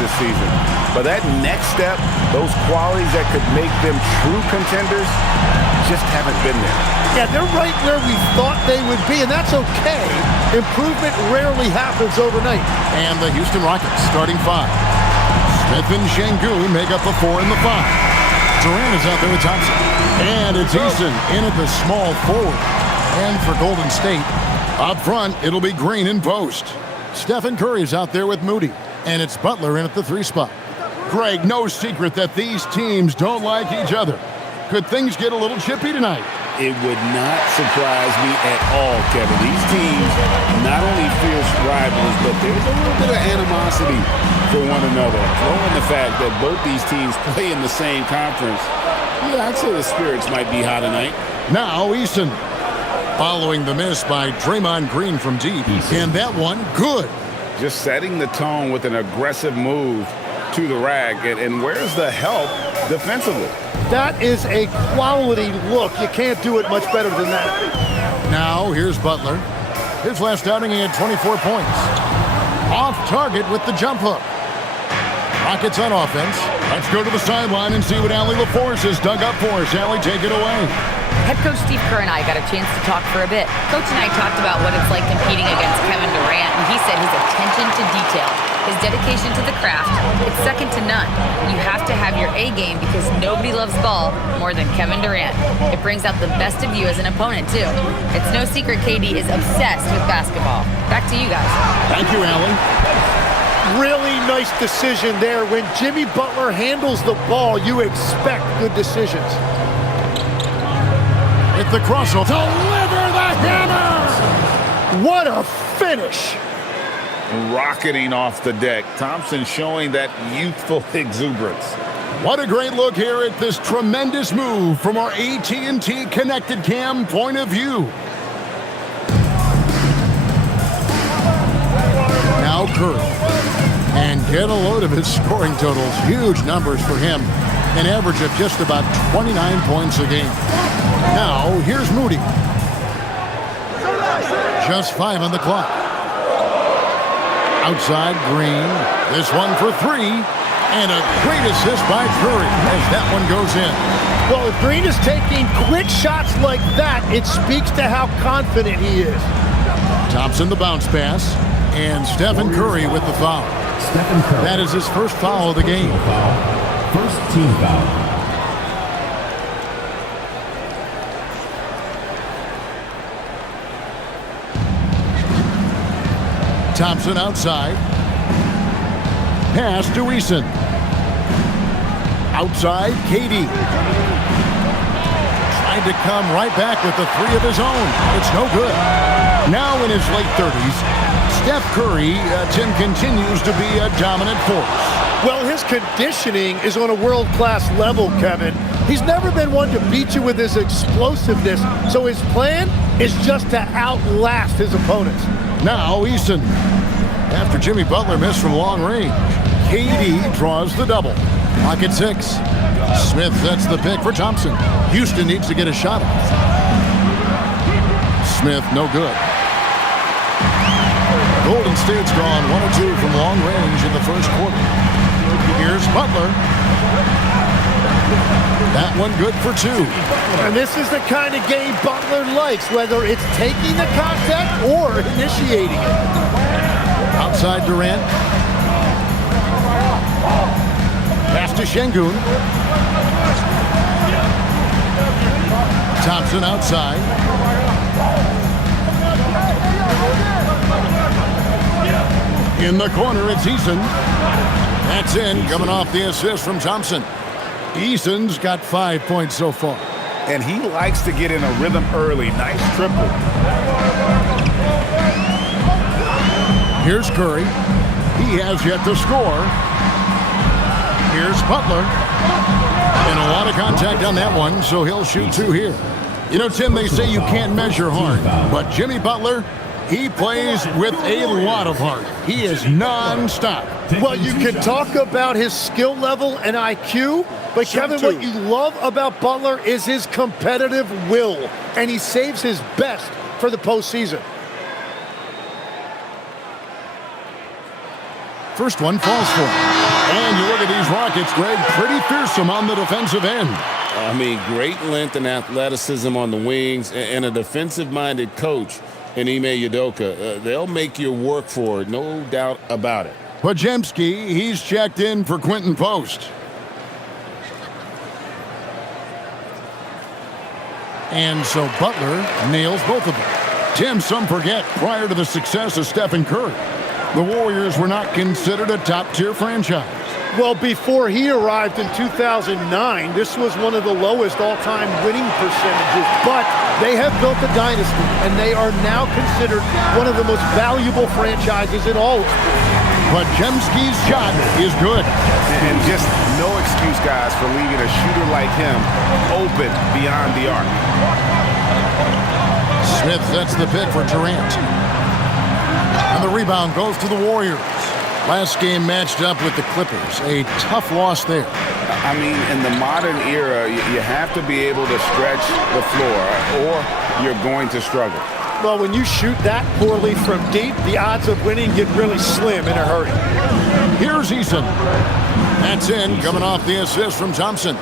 this season. But that next step, those qualities that could make them true contenders, just haven't been there. Yeah, they're right where we thought they would be, and that's okay. Improvement rarely happens overnight. And the Houston Rockets starting five. Smith and Şengün make up the 4 and the 5. Durant is out there with Thompson. And it's Easton in at the small forward. And for Golden State, up front, it'll be Green in post. Stephen Curry's out there with Moody. And it's Butler in at the 3 spot. Greg, no secret that these teams don't like each other. Could things get a little chippy tonight? It would not surprise me at all, Kevin. These teams not only fierce rivals, but there's a little bit of animosity for one another. Throw in the fact that both these teams play in the same conference. Yeah, I'd say the spirits might be high tonight. Now Easton following the miss by Draymond Green from deep. And that one, good. Just setting the tone with an aggressive move to the rack. And where's the help defensively? That is a quality look. You can't do it much better than that. Now here's Butler. His last outing, he had 24 points. Off target with the jump hook. Rockets on offense. Let's go to the sideline and see what Allie LaForce has dug up for us. Allie, take it away. Head coach Steve Kerr and I got a chance to talk for a bit. Coach and I talked about what it's like competing against Kevin Durant, and he said his attention to detail, his dedication to the craft, it's second to none. You have to have your A game because nobody loves ball more than Kevin Durant. It brings out the best of you as an opponent, too. It's no secret KD is obsessed with basketball. Back to you guys. Thank you, Allie. Really nice decision there. When Jimmy Butler handles the ball, you expect good decisions. With the crossover. Deliver the hammer! What a finish! Rocketing off the deck. Thompson showing that youthful exuberance. What a great look here at this tremendous move from our AT&T Connected Cam point of view. Now Curry. And get a load of his scoring totals. Huge numbers for him. An average of just about 29 points a game. Now, here's Moody. Just 5 on the clock. Outside, Green. This one for 3. And a great assist by Curry as that one goes in. Well, if Green is taking quick shots like that, it speaks to how confident he is. Thompson the bounce pass. And Stephen Curry with the foul. That is his first foul of the game. First team foul. Thompson outside. Pass to Eason. Outside, KD. Trying to come right back with the 3 of his own. It's no good. Now in his late 30s, Steph Curry, Tim, continues to be a dominant force. Well, his conditioning is on a world-class level, Kevin. He's never been one to beat you with his explosiveness, so his plan is just to outlast his opponents. Now Easton. After Jimmy Butler missed from long range, KD draws the double. Clock at 6. Smith sets the pick for Thompson. Houston needs to get a shot off. Smith, no good. Golden State's gone 1 or 2 from long range in the first quarter. Here's Butler. That one good for 2. And this is the kind of game Butler likes, whether it's taking the contact or initiating it. Outside Durant. Pass to Şengün. Thompson outside. In the corner, it's Eason. That's in, coming off the assist from Thompson. Eason's got 5 points so far. And he likes to get in a rhythm early. Nice triple. Here's Curry. He has yet to score. Here's Butler. And a lot of contact on that one, so he'll shoot 2 here. You know, Tim, they say you can't measure heart, but Jimmy Butler, he plays with a lot of heart. He is non-stop. Well, you can talk about his skill level and IQ, but Kevin, what you love about Butler is his competitive will, and he saves his best for the postseason. First one falls for him. And you look at these Rockets, Greg, pretty fearsome on the defensive end. I mean, great length and athleticism on the wings, and a defensive-minded coach in Ime Udoka. They'll make you work for it, no doubt about it. Podziemski, he's checked in for Quentin Post. And so Butler nails both of them. Tim, some forget, prior to the success of Stephen Curry, the Warriors were not considered a top-tier franchise. Well, before he arrived in 2009, this was one of the lowest all-time winning percentages. But they have built a dynasty, and they are now considered one of the most valuable franchises in all of sports. Podziemski's shot is good. And just no excuse, guys, for leaving a shooter like him open beyond the arc. Smith sets the pick for Durant. And the rebound goes to the Warriors. Last game matched up with the Clippers. A tough loss there. I mean, in the modern era, you have to be able to stretch the floor, or you're going to struggle. Well, when you shoot that poorly from deep, the odds of winning get really slim in a hurry. Here's Eason. That's in, coming off the assist from Thompson.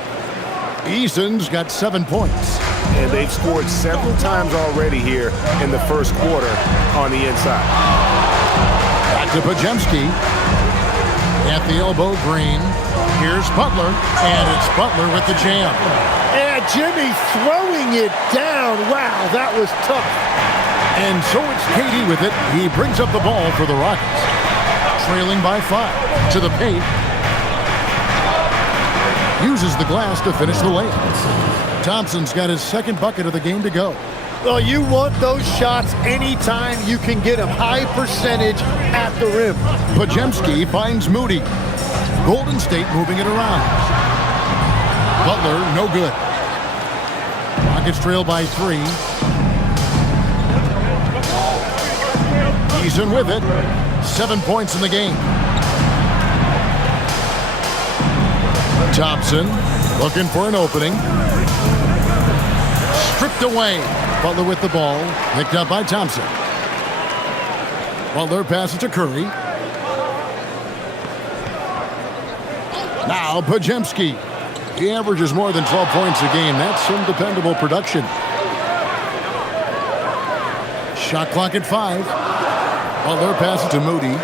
Eason's got 7 points. And they've scored several times already here in the first quarter on the inside. Back to Podziemski. At the elbow, Green. Here's Butler, and it's Butler with the jam. And Jimmy throwing it down. Wow, that was tough. And so it's KD with it. He brings up the ball for the Rockets. Trailing by 5 to the paint. Uses the glass to finish the layup. Thompson's got his second bucket of the game to go. Well, you want those shots anytime you can get them. High percentage at the rim. Podziemski finds Moody. Golden State moving it around. Butler, no good. Rockets trail by 3. Eason with it. 7 points in the game. Thompson looking for an opening. Stripped away. Butler with the ball. Picked up by Thompson. Butler passes to Curry. Now Podziemski. He averages more than 12 points a game. That's some dependable production. Shot clock at 5. Butler passes to Moody.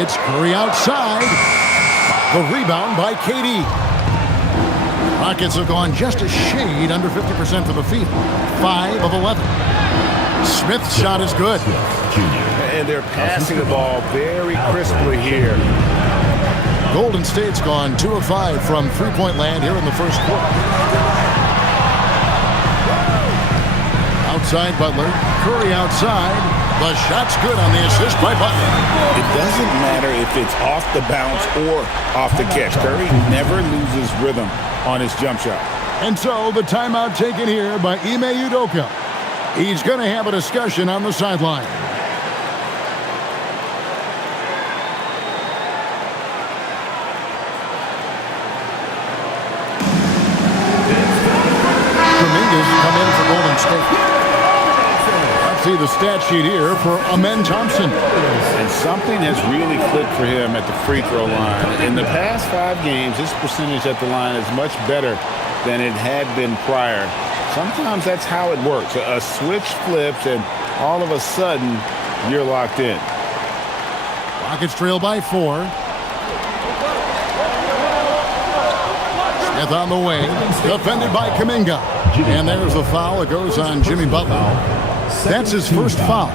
It's Curry outside. The rebound by KD. Rockets have gone just a shade under 50% from the field. 5 of 11. Smith's shot is good. And they're passing the ball very crisply here. Golden State's gone 2 of 5 from three-point land here in the first quarter. Outside Butler. Curry outside. The shot's good on the assist by Butler. It doesn't matter if it's off the bounce or off the catch. Curry never loses rhythm on his jump shot. And so the timeout taken here by Ime Udoka. He's going to have a discussion on the sideline. Dominguez come in for Golden State. See the stat sheet here for Amen Thompson. And something has really clicked for him at the free throw line. In the past 5 games, his percentage at the line is much better than it had been prior. Sometimes that's how it works. A switch flips, and all of a sudden, you're locked in. Rockets trail by 4. Smith on the way. Defended by Kuminga. And there's the foul. It goes on Jimmy Butler. That's his first foul.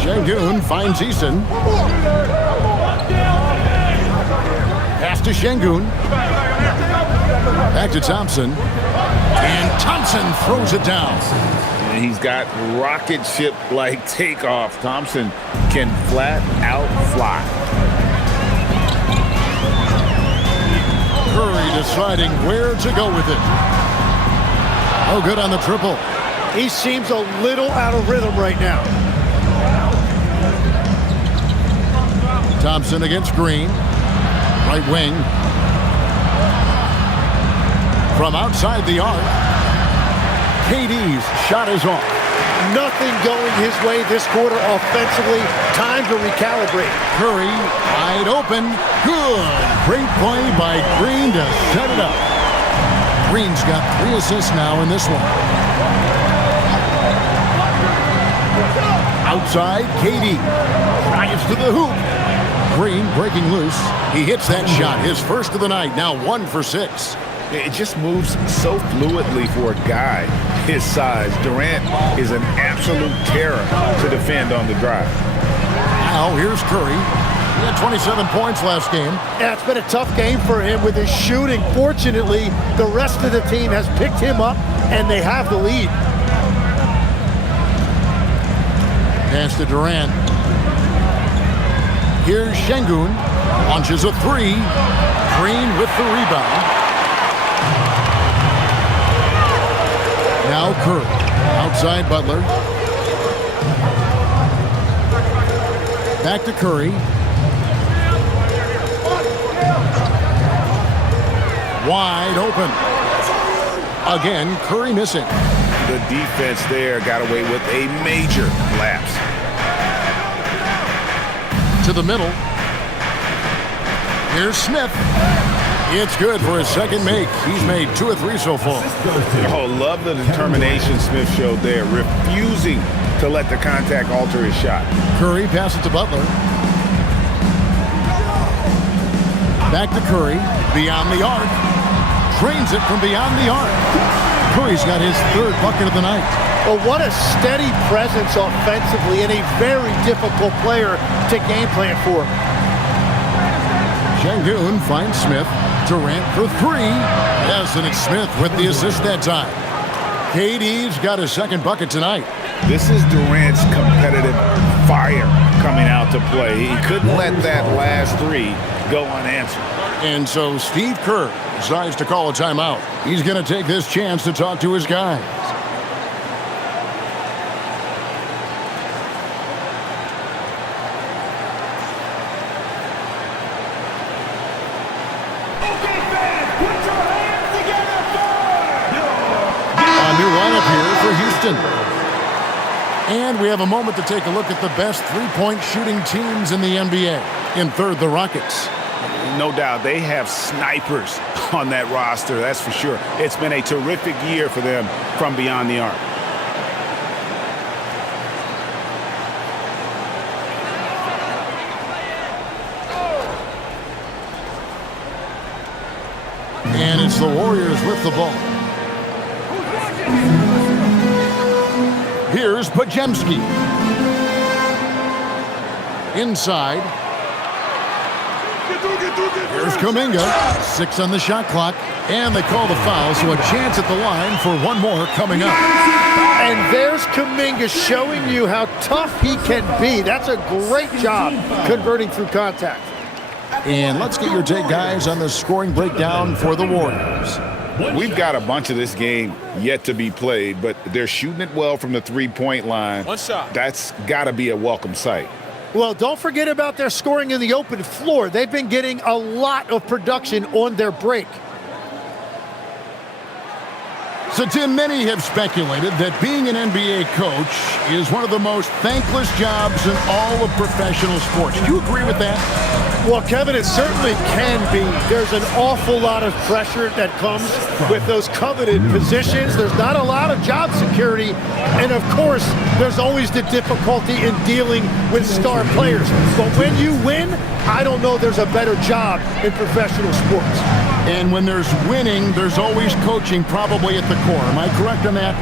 Şengün finds Eason. Pass to Şengün. Back to Thompson. And Thompson throws it down. And he's got rocket ship-like takeoff. Thompson can flat out fly. Curry deciding where to go with it. Oh, good on the triple. He seems a little out of rhythm right now. Thompson against Green. Right wing. From outside the arc. KD's shot is off. Nothing going his way this quarter offensively. Time to recalibrate. Curry, wide open. Good. Great play by Green to set it up. Green's got 3 assists now in this one. Outside, KD. Drives to the hoop. Green breaking loose. He hits that shot, his first of the night, now 1 for 6. It just moves so fluidly for a guy his size. Durant is an absolute terror to defend on the drive. Now here's Curry. He had 27 points last game. Yeah, it's been a tough game for him with his shooting. Fortunately, the rest of the team has picked him up, and they have the lead. Pass to Durant. Here's Şengün. Launches a 3. Green with the rebound. Now Curry. Outside Butler. Back to Curry. Wide open. Again, Curry missing. The defense there got away with a major lapse. To the middle. Here's Smith. It's good for his second make. He's made 2 or 3 so far. Oh, love the determination Smith showed there, refusing to let the contact alter his shot. Curry passes to Butler. Back to Curry. Beyond the arc. Drains it from beyond the arc. Curry's got his 3rd bucket of the night. Well, what a steady presence offensively and a very difficult player to game plan for. Şengün finds Smith. Durant for 3. Yes, and it's Smith with the assist that time. KD's got his 2nd bucket tonight. This is Durant's competitive fire coming out to play. He couldn't let that last 3 go unanswered. And so Steve Kerr decides to call a timeout. He's going to take this chance to talk to his guys. And we have a moment to take a look at the best three-point shooting teams in the NBA. In third, the Rockets. No doubt, they have snipers on that roster, that's for sure. It's been a terrific year for them from beyond the arc. And it's the Warriors with the ball. Here's Podziemski. Inside. Here's Kuminga. 6 on the shot clock. And they call the foul, so a chance at the line for one more coming up. And there's Kuminga showing you how tough he can be. That's a great job converting through contact. And let's get your take, guys, on the scoring breakdown for the Warriors. We've got a bunch of this game yet to be played, but they're shooting it well from the three-point line. One shot. That's got to be a welcome sight. Well, don't forget about their scoring in the open floor. They've been getting a lot of production on their break. So, Tim, many have speculated that being an NBA coach is one of the most thankless jobs in all of professional sports. Do you agree with that? Well, Kevin, it certainly can be. There's an awful lot of pressure that comes with those coveted positions. There's not a lot of job security. And, of course, there's always the difficulty in dealing with star players. But when you win, I don't know there's a better job in professional sports. And when there's winning, there's always coaching probably at the core. Am I correct on that?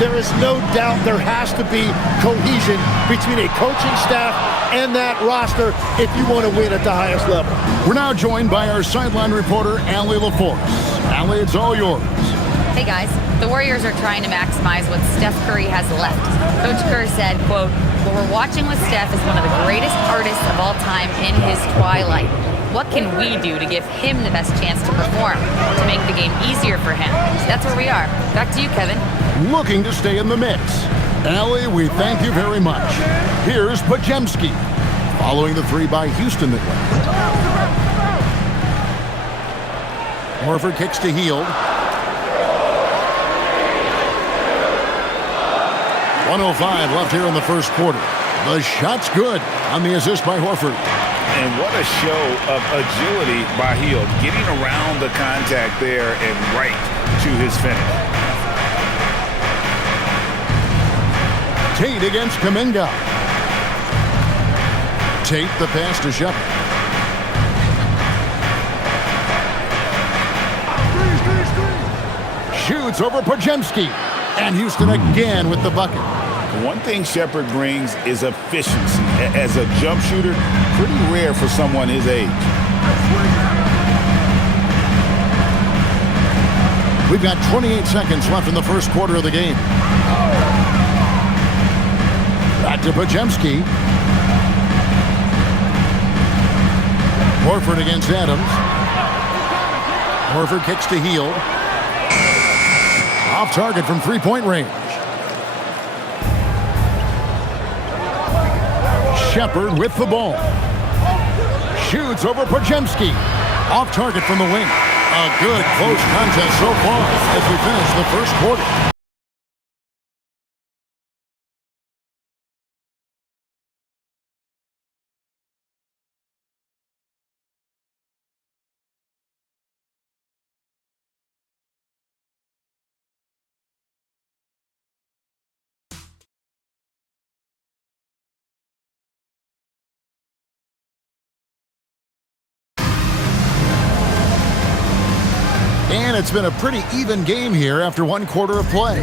There is no doubt there has to be cohesion between a coaching staff and that roster if you want to win at the highest level. We're now joined by our sideline reporter, Allie LaForce. Allie, it's all yours. Hey guys, the Warriors are trying to maximize what Steph Curry has left. Coach Kerr said, quote, "What we're watching with Steph is one of the greatest artists of all time in his twilight. What can we do to give him the best chance to perform, to make the game easier for him?" That's where we are. Back to you, Kevin. Looking to stay in the mix. Allie, we thank you very much. Here's Podziemski. Following the three by Houston that way. Horford kicks to Hield. 1:05 left here in the first quarter. The shot's good on the assist by Horford. And what a show of agility by Hield, getting around the contact there and right to his finish. Tate against Kuminga. Tate the pass to Shepard. Shoots over Podziemski. And Houston again with the bucket. One thing Shepard brings is efficiency. As a jump shooter, pretty rare for someone his age. We've got 28 seconds left in the first quarter of the game. Back to Podziemski. Horford against Adams. Horford kicks to Hield. Off target from three-point range. Shepard with the ball. Shoots over Podziemski. Off target from the wing. A good close contest so far as we finish the first quarter. And it's been a pretty even game here after one quarter of play.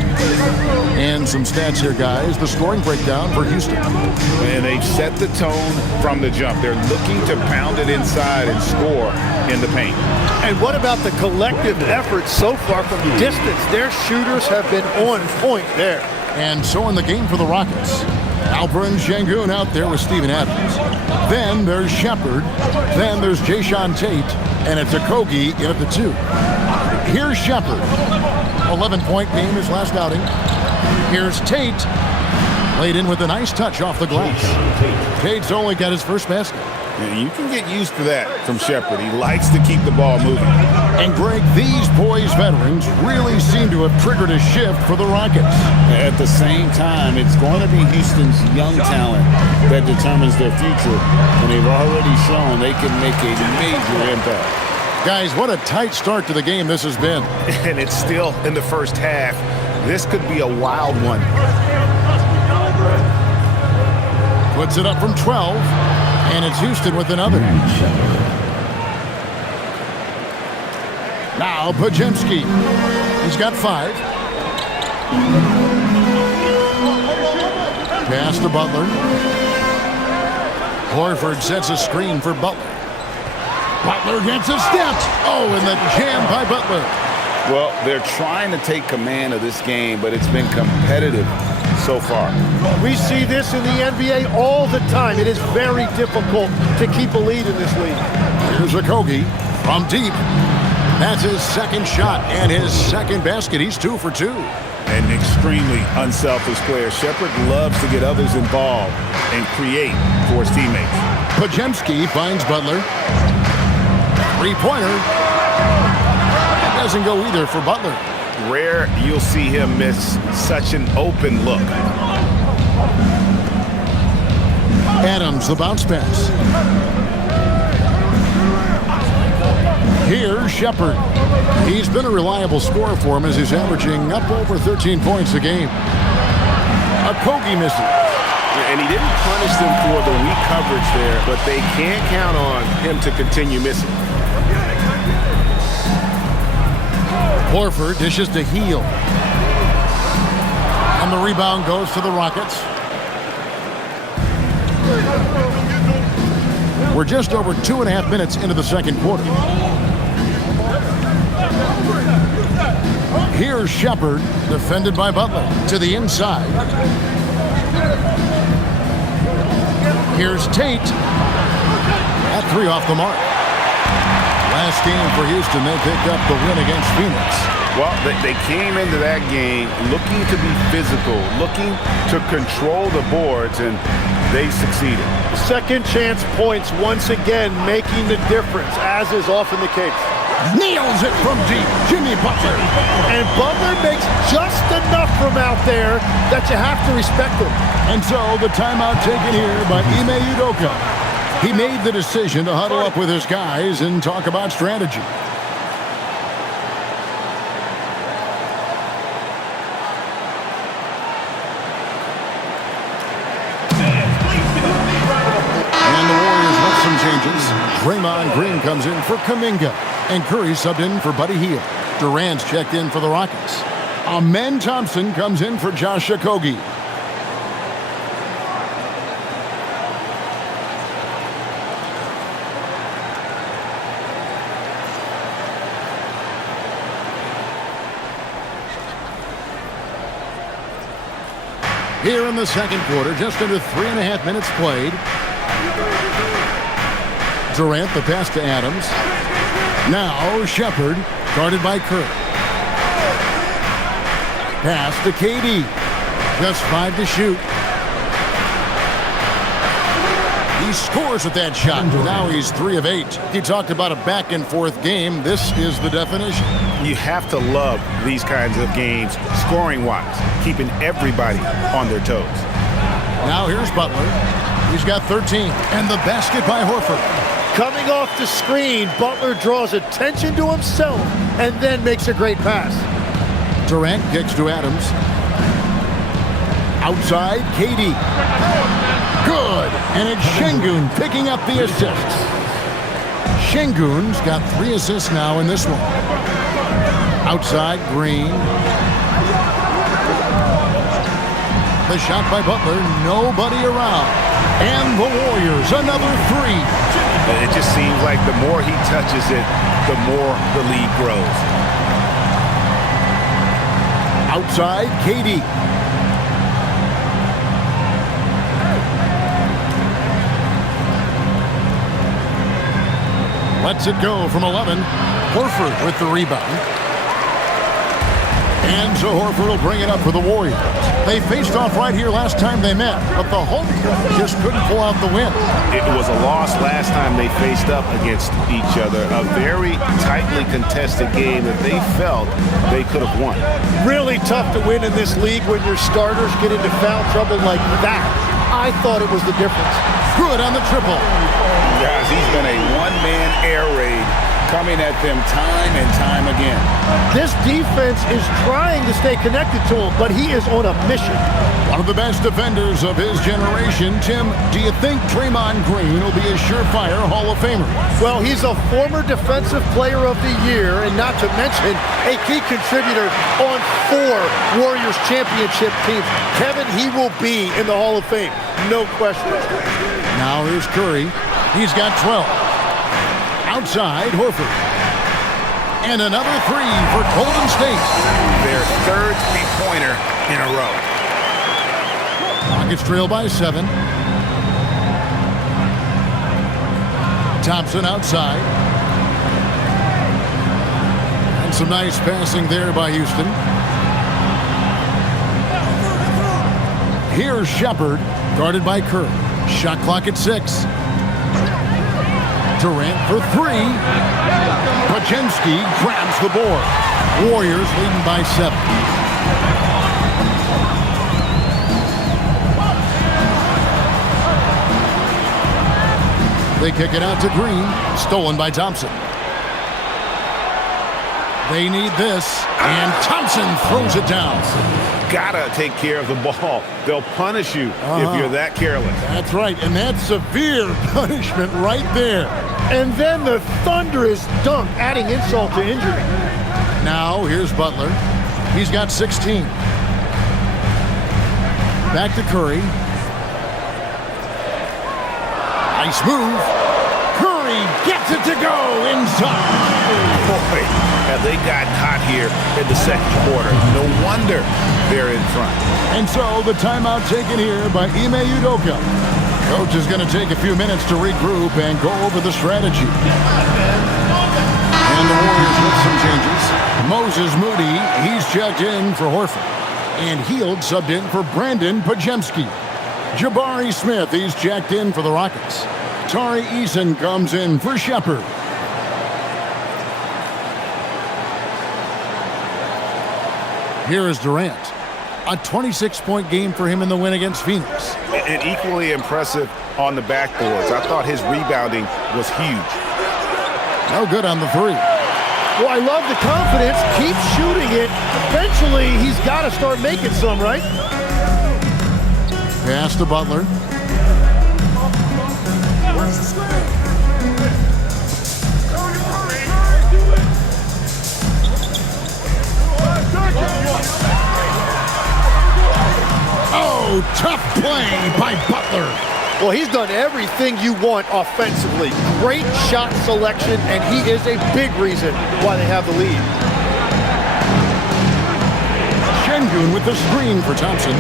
And some stats here, guys. The scoring breakdown for Houston. And they've set the tone from the jump. They're looking to pound it inside and score in the paint. And what about the collective effort so far from distance? Their shooters have been on point there. And so in the game for the Rockets. Alperen Sengun out there with Steven Adams. Then there's Shepard. Then there's Jae'Sean Tate. And it's Okogie in at the 2. Here's Shepard. 11-point game his last outing. Here's Tate. Laid in with a nice touch off the glass. Tate's only got his first basket. Yeah, you can get used to that from Shepard. He likes to keep the ball moving. And Greg, these boys veterans really seem to have triggered a shift for the Rockets. At the same time, it's going to be Houston's young talent that determines their future. And they've already shown they can make a major impact. Guys, what a tight start to the game this has been. And it's still in the first half. This could be a wild one. Puts it up from 12. And it's Houston with another. Now Podziemski. He's got 5. Pass to Butler. Horford sets a screen for Butler. Butler gets a step. Oh, and the jam by Butler. Well, they're trying to take command of this game, but it's been competitive so far. We see this in the NBA all the time. It is very difficult to keep a lead in this league. Here's Okogie from deep. That's his second shot and his second basket. He's 2 for 2. An extremely unselfish player. Shepard loves to get others involved and create for his teammates. Podziemski finds Butler. Three-pointer. That doesn't go either for Butler. Rare you'll see him miss such an open look. Adams, the bounce pass. Here's Shepard. He's been a reliable scorer for him as he's averaging up over 13 points a game. Okogie misses. And he didn't punish them for the weak coverage there, but they can't count on him to continue missing. Horford dishes to Hield. And the rebound goes to the Rockets. We're just over 2.5 minutes into the second quarter. Here's Shepard, defended by Butler, to the inside. Here's Tate. That 3 off the mark. Last game for Houston, they picked up the win against Phoenix. Well, they came into that game looking to be physical, looking to control the boards, and they succeeded. Second chance points once again making the difference, as is often the case. Nails it from deep. Jimmy Butler. And Butler makes just enough from out there that you have to respect him. And so the timeout taken here by Ime Udoka. He made the decision to huddle up with his guys and talk about strategy. And the Warriors with some changes. Draymond Green comes in for Kuminga. And Curry subbed in for Buddy Hield. Durant's checked in for the Rockets. Amen Thompson comes in for Josh Okogie. Here in the second quarter, just under 3.5 minutes played. Durant, the pass to Adams. Now Shepard, guarded by Curry. Pass to KD. Just 5 to shoot. He scores with that shot. Now he's 3 of 8. He talked about a back-and-forth game. This is the definition. You have to love these kinds of games, scoring-wise, keeping everybody on their toes. Now here's Butler. He's got 13. And the basket by Horford. Coming off the screen, Butler draws attention to himself and then makes a great pass. Durant kicks to Adams. Outside, KD. Good. And it's Şengün picking up the assists. Şengün's got 3 assists now in this one. Outside, Green. The shot by Butler, nobody around. And the Warriors, another 3. It just seems like the more he touches it, the more the lead grows. Outside, KD. Lets it go from 11. Horford with the rebound. And so Horford will bring it up for the Warriors. They faced off right here last time they met, but the home crowd just couldn't pull out the win. It was a loss last time they faced up against each other. A very tightly contested game that they felt they could have won. Really tough to win in this league when your starters get into foul trouble like that. I thought it was the difference. Good on the triple. Guys, he's been a one-man air raid coming at them time and time again. This defense is trying to stay connected to him, but he is on a mission. One of the best defenders of his generation. Tim, do you think Draymond Green will be a surefire Hall of Famer? Well, he's a former Defensive Player of the Year, and not to mention a key contributor on 4 Warriors championship teams. Kevin, he will be in the Hall of Fame. No question. Now here's Curry. He's got 12. Outside, Horford. And another 3 for Golden State. Their 3rd three-pointer in a row. Rockets trail by 7. Thompson outside. And some nice passing there by Houston. Here's Shepard, guarded by Curry. Shot clock at 6. Durant for 3. Podziemski grabs the board. Warriors leading by 7. They kick it out to Green. Stolen by Thompson. They need this. And Thompson throws it down. Gotta take care of the ball. They'll punish you if you're that careless. That's right, and that's severe punishment right there. And then the thunderous dunk, adding insult to injury. Now, here's Butler. He's got 16. Back to Curry. Nice move. Curry gets it to go inside. Boy, have they gotten hot here in the second quarter. No wonder they're in front. And so the timeout taken here by Ime Udoka. Coach is going to take a few minutes to regroup and go over the strategy. And the Warriors with some changes. Moses Moody, he's checked in for Horford. And Hield subbed in for Brandon Podziemski. Jabari Smith, he's checked in for the Rockets. Tari Eason comes in for Shepard. Here is Durant. A 26-point game for him in the win against Phoenix. And equally impressive on the backboards. I thought his rebounding was huge. No good on the three. Well, I love the confidence. Keep shooting it. Eventually, he's got to start making some, right? Pass to Butler. Oh, tough play by Butler. Well, he's done everything you want offensively. Great shot selection, and he is a big reason why they have the lead. Şengün with the screen for Thompson.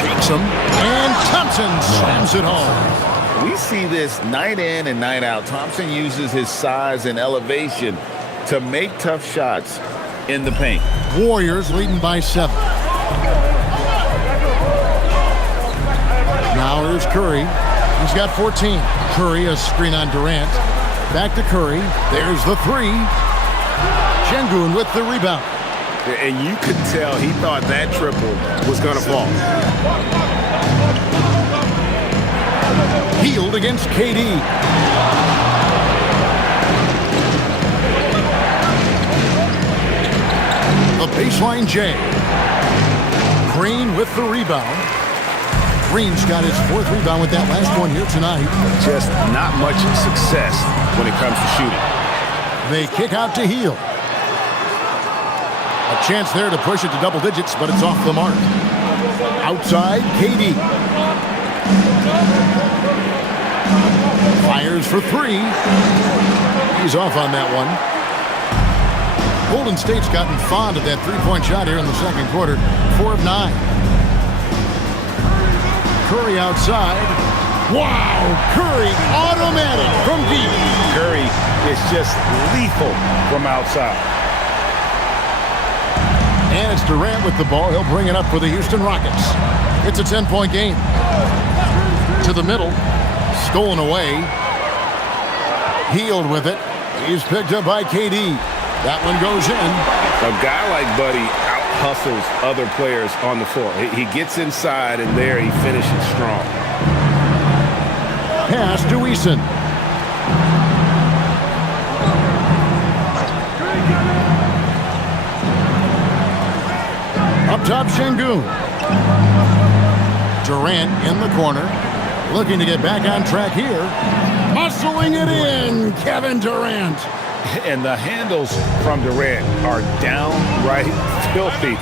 Shakes him, and Thompson slams it home. We see this night in and night out. Thompson uses his size and elevation to make tough shots in the paint. Warriors leading by 7. Now here's Curry. He's got 14. Curry, a screen on Durant. Back to Curry. There's the three. Şengün with the rebound. And you could tell he thought that triple was going to fall. Healed against KD. The baseline J. Green with the rebound. Green's got his 4th rebound with that last one here tonight. Just not much success when it comes to shooting. They kick out to Hield. A chance there to push it to double digits, but it's off the mark. Outside, KD. Fires for 3. He's off on that one. Golden State's gotten fond of that three-point shot here in the second quarter. 4 of 9. Curry outside. Wow! Curry automatic from deep. Curry is just lethal from outside. And it's Durant with the ball. He'll bring it up for the Houston Rockets. It's a 10-point game. To the middle. Stolen away. Hield with it. He's picked up by KD. That one goes in. A guy like Buddy out-hustles other players on the floor. He gets inside, and there he finishes strong. Pass to Eason. Up top, Şengün. Durant in the corner. Looking to get back on track here. Muscling it in, Kevin Durant. And the handles from Durant are downright filthy,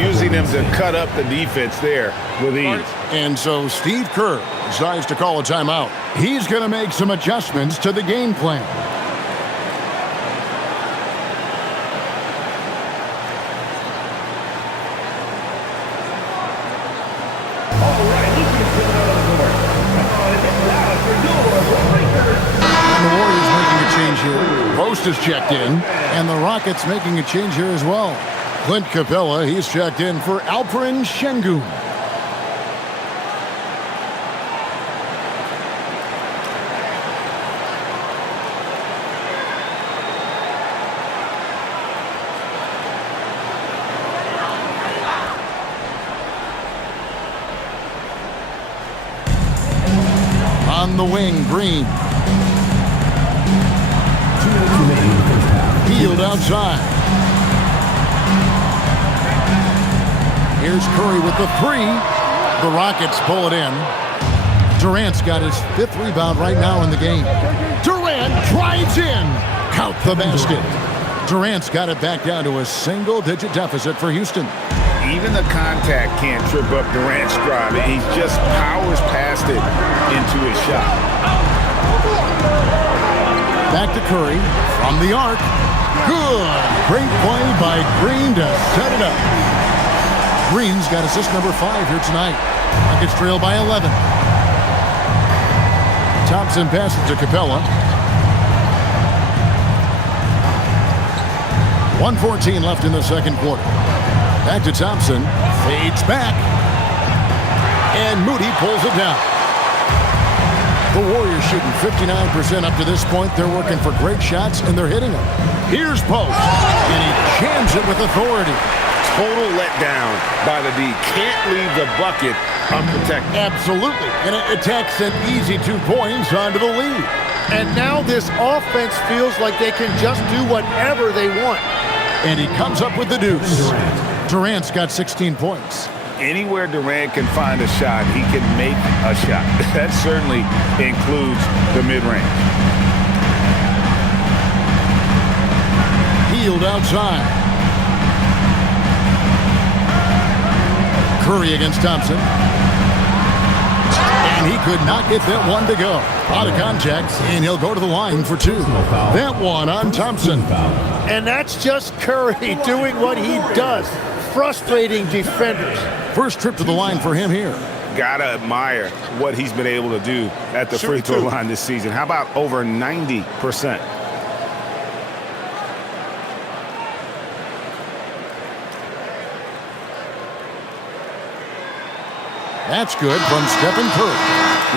using them to cut up the defense there with ease. And so Steve Kerr decides to call a timeout. He's going to make some adjustments to the game plan. Post is checked in, and the Rockets making a change here as well. Clint Capella, he's checked in for Alperen Şengün. On the wing, Green. Hield outside. Here's Curry with the three. The Rockets pull it in. Durant's got his 5th rebound right now in the game. Durant drives in. Count the basket. Durant's got it back down to a single-digit deficit for Houston. Even the contact can't trip up Durant's drive. He just powers past it into his shot. Back to Curry from the arc. Good. Great play by Green to set it up. Green's got assist number 5 here tonight. Rockets trail by 11. Thompson passes to Capella. 1:14 left in the second quarter. Back to Thompson. Fades back. And Moody pulls it down. The Warriors shooting 59% up to this point. They're working for great shots, and they're hitting them. Here's Post, and he jams it with authority. total letdown by the D. Can't leave the bucket unprotected. Absolutely. And it takes an easy 2 points onto the lead. And now this offense feels like they can just do whatever they want. And he comes up with the deuce. Durant's got 16 points. Anywhere Durant can find a shot, he can make a shot. That certainly includes the mid-range. Healed outside. Curry against Thompson. And he could not get that one to go. Out of contact, and he'll go to the line for 2. That one on Thompson. And that's just Curry doing what he does, frustrating defenders. First trip to the line for him here. Gotta admire what he's been able to do at the free throw line this season. How about over 90%? That's good from Stephen Curry.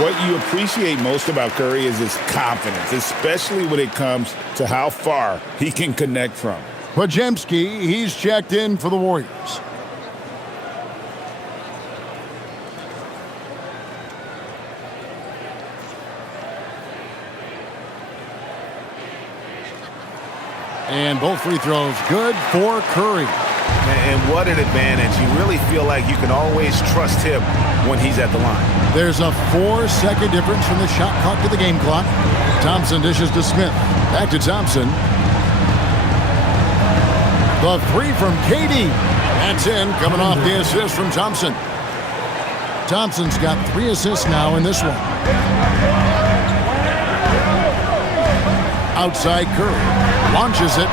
What you appreciate most about Curry is his confidence, especially when it comes to how far he can connect from. Podziemski, he's checked in for the Warriors. And both free throws good for Curry. And what an advantage. You really feel like you can always trust him when he's at the line. There's a 4-second difference from the shot clock to the game clock. Thompson dishes to Smith. Back to Thompson. The 3 from KD. That's in, coming off the assist from Thompson. Thompson's got 3 assists now in this one. Outside Curry. Launches it.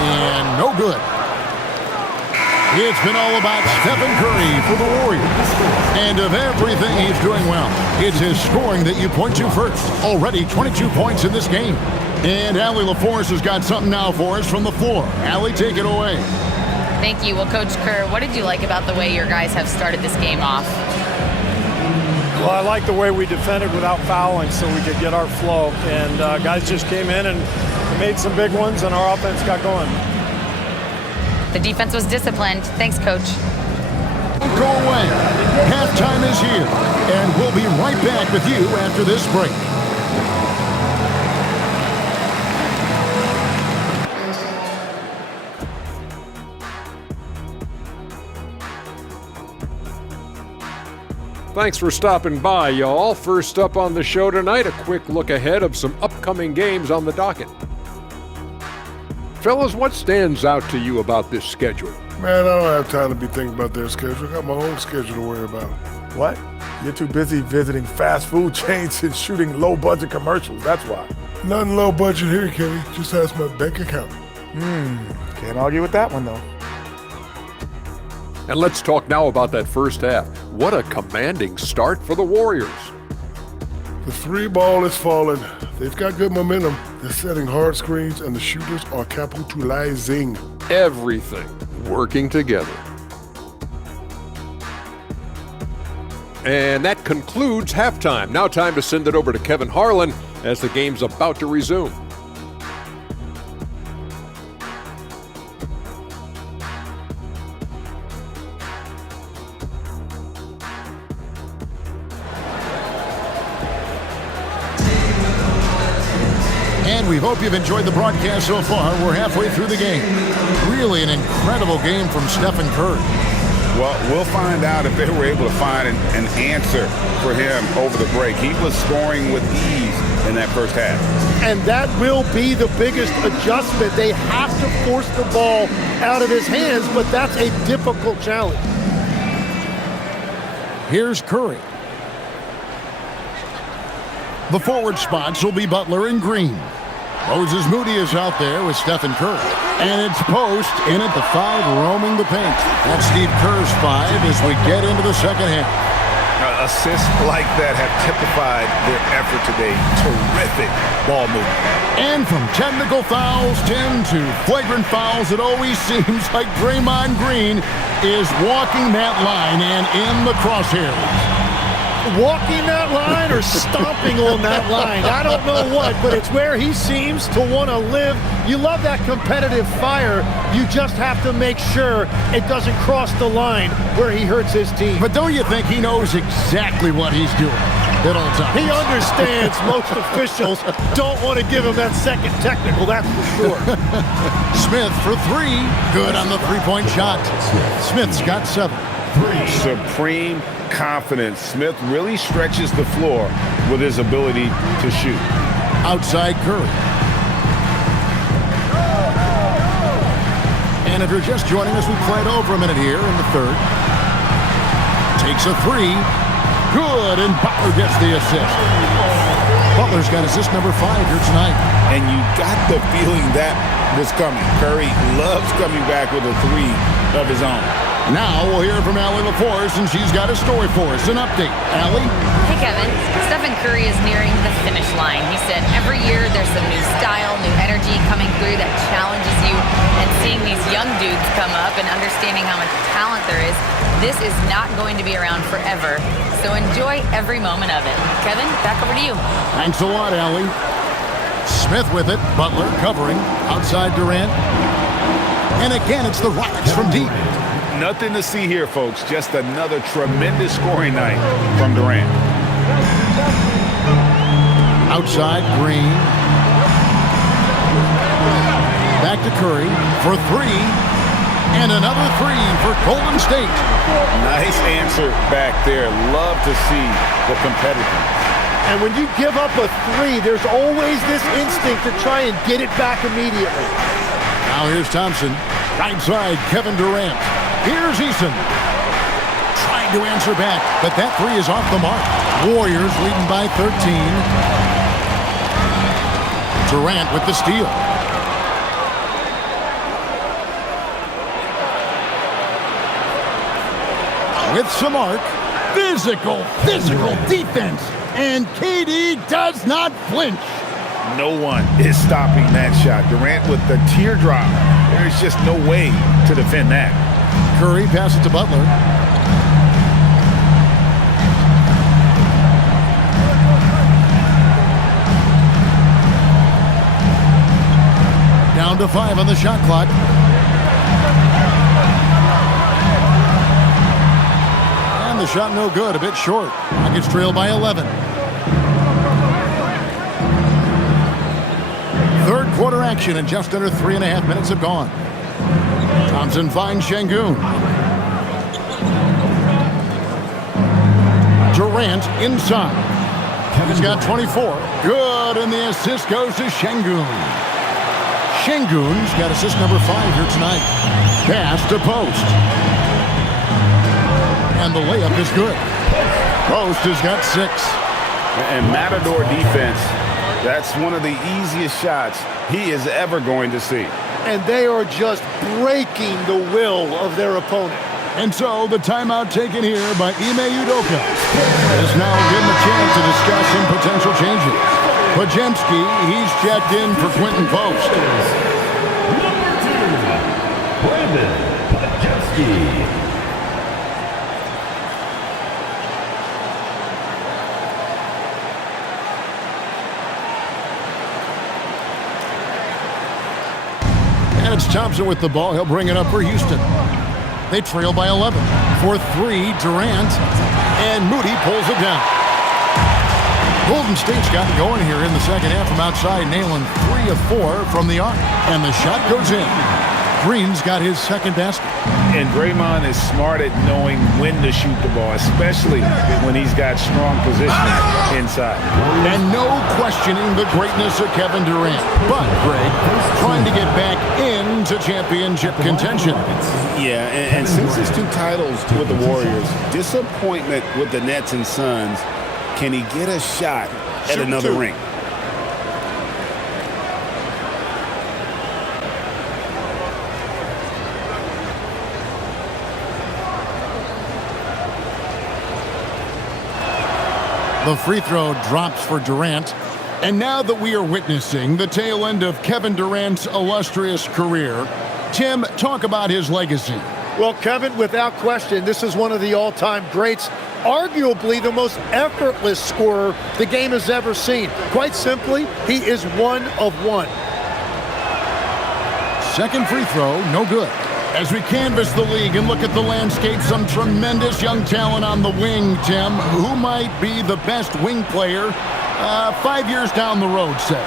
And no good. It's been all about Stephen Curry for the Warriors. And of everything he's doing well, it's his scoring that you point to first. Already 22 points in this game. And Allie LaForce has got something now for us from the floor. Allie, take it away. Thank you. Well, Coach Kerr, what did you like about the way your guys have started this game off? Well, I like the way we defended without fouling so we could get our flow. And guys just came in and made some big ones, and our offense got going. The defense was disciplined. Thanks, Coach. Don't go away. Halftime is here, and we'll be right back with you after this break. Thanks for stopping by, y'all. First up on the show tonight, a quick look ahead of some upcoming games on the docket. Fellas, what stands out to you about this schedule? Man, I don't have time to be thinking about their schedule. I got my own schedule to worry about. What? You're too busy visiting fast food chains and shooting low-budget commercials. That's why. Nothing low budget here, Kenny. Just ask my bank account. Can't argue with that one, though. And let's talk now about that first half. What a commanding start for the Warriors. The 3 ball is falling. They've got good momentum. They're setting hard screens, and the shooters are capitalizing. Everything working together. And that concludes halftime. Now time to send it over to Kevin Harlan as the game's about to resume. And we hope you've enjoyed the broadcast so far. We're halfway through the game. Really an incredible game from Stephen Curry. Well, we'll find out if they were able to find an answer for him over the break. He was scoring with ease in that first half. And that will be the biggest adjustment. They have to force the ball out of his hands, but that's a difficult challenge. Here's Curry. The forward spots will be Butler and Green. Moses Moody is out there with Stephen Curry. And it's Post in at the 5, roaming the paint. That's Steve Kerr's 5 as we get into the second half. Assists like that have typified their effort today. Terrific ball movement. And from technical fouls, Tim, to flagrant fouls, it always seems like Draymond Green is walking that line and in the crosshairs. walking that line or stomping on that line. I don't know what, but it's where he seems to want to live. You love that competitive fire. You just have to make sure it doesn't cross the line where he hurts his team. But don't you think he knows exactly what he's doing at all times? He understands most officials don't want to give him that second technical, that's for sure. Smith for three. Good on the three-point shot. Smith's got 7. Supreme confidence. Smith really stretches the floor with his ability to shoot. Outside Curry. And if you're just joining us, we played over a minute here in the third. Takes a three. Good, and Butler gets the assist. Butler's got assist number 5 here tonight. And you got the feeling that was coming. Curry loves coming back with a 3 of his own. Now we'll hear from Allie LaForce, and she's got a story for us. An update. Allie? Hey, Kevin. Stephen Curry is nearing the finish line. He said every year there's some new style, new energy coming through that challenges you. And seeing these young dudes come up and understanding how much talent there is, this is not going to be around forever. So enjoy every moment of it. Kevin, back over to you. Thanks a lot, Allie. Smith with it. Butler covering. Outside Durant. And again, it's the Rockets from deep. Nothing to see here, folks. Just another tremendous scoring night from Durant. Outside, Green. Back to Curry for 3. And another 3 for Golden State. Nice answer back there. Love to see the competitiveness. And when you give up a 3, there's always this instinct to try and get it back immediately. Now here's Thompson. Right side, Kevin Durant. Here's Eason. Trying to answer back, but that 3 is off the mark. Warriors leading by 13. Durant with the steal. With some arc. Physical defense. And KD does not flinch. No one is stopping that shot. Durant with the teardrop. There's just no way to defend that. Curry passes to Butler. Down to 5 on the shot clock. And the shot no good, a bit short. Nuggets trail by 11. Third quarter action, and just under 3.5 minutes have gone. Thompson finds Şengün. Durant inside. He's got 24. Good, and the assist goes to Şengün. Şengün's got assist number 5 here tonight. Pass to Post. And the layup is good. Post has got 6. And Matador defense, that's one of the easiest shots he is ever going to see. And they are just breaking the will of their opponent. And so the timeout taken here by Ime Udoka has now given a chance to discuss some potential changes. Podziemski, he's checked in for Quentin Post. Number 2, Brandon Podziemski. And it's Thompson with the ball. He'll bring it up for Houston. They trail by 11. For 3, Durant. And Moody pulls it down. Golden State's gotten going here in the second half from outside, nailing 3 of 4 from the arc. And the shot goes in. Green's got his second basket. And Draymond is smart at knowing when to shoot the ball, especially when he's got strong positioning inside. And no questioning the greatness of Kevin Durant. But, Greg, trying to get back into championship contention. Yeah, and since his 2 titles with the Warriors, disappointment with the Nets and Suns, can he get a shot at another ring? The free throw drops for Durant. And now that we are witnessing the tail end of Kevin Durant's illustrious career, Tim, talk about his legacy. Well, Kevin, without question, this is one of the all-time greats arguably the most effortless scorer the game has ever seen. Quite simply, he is one of one. Second free throw, no good. As we canvass the league and look at the landscape, some tremendous young talent on the wing, Tim. Who might be the best wing player 5 years down the road, say?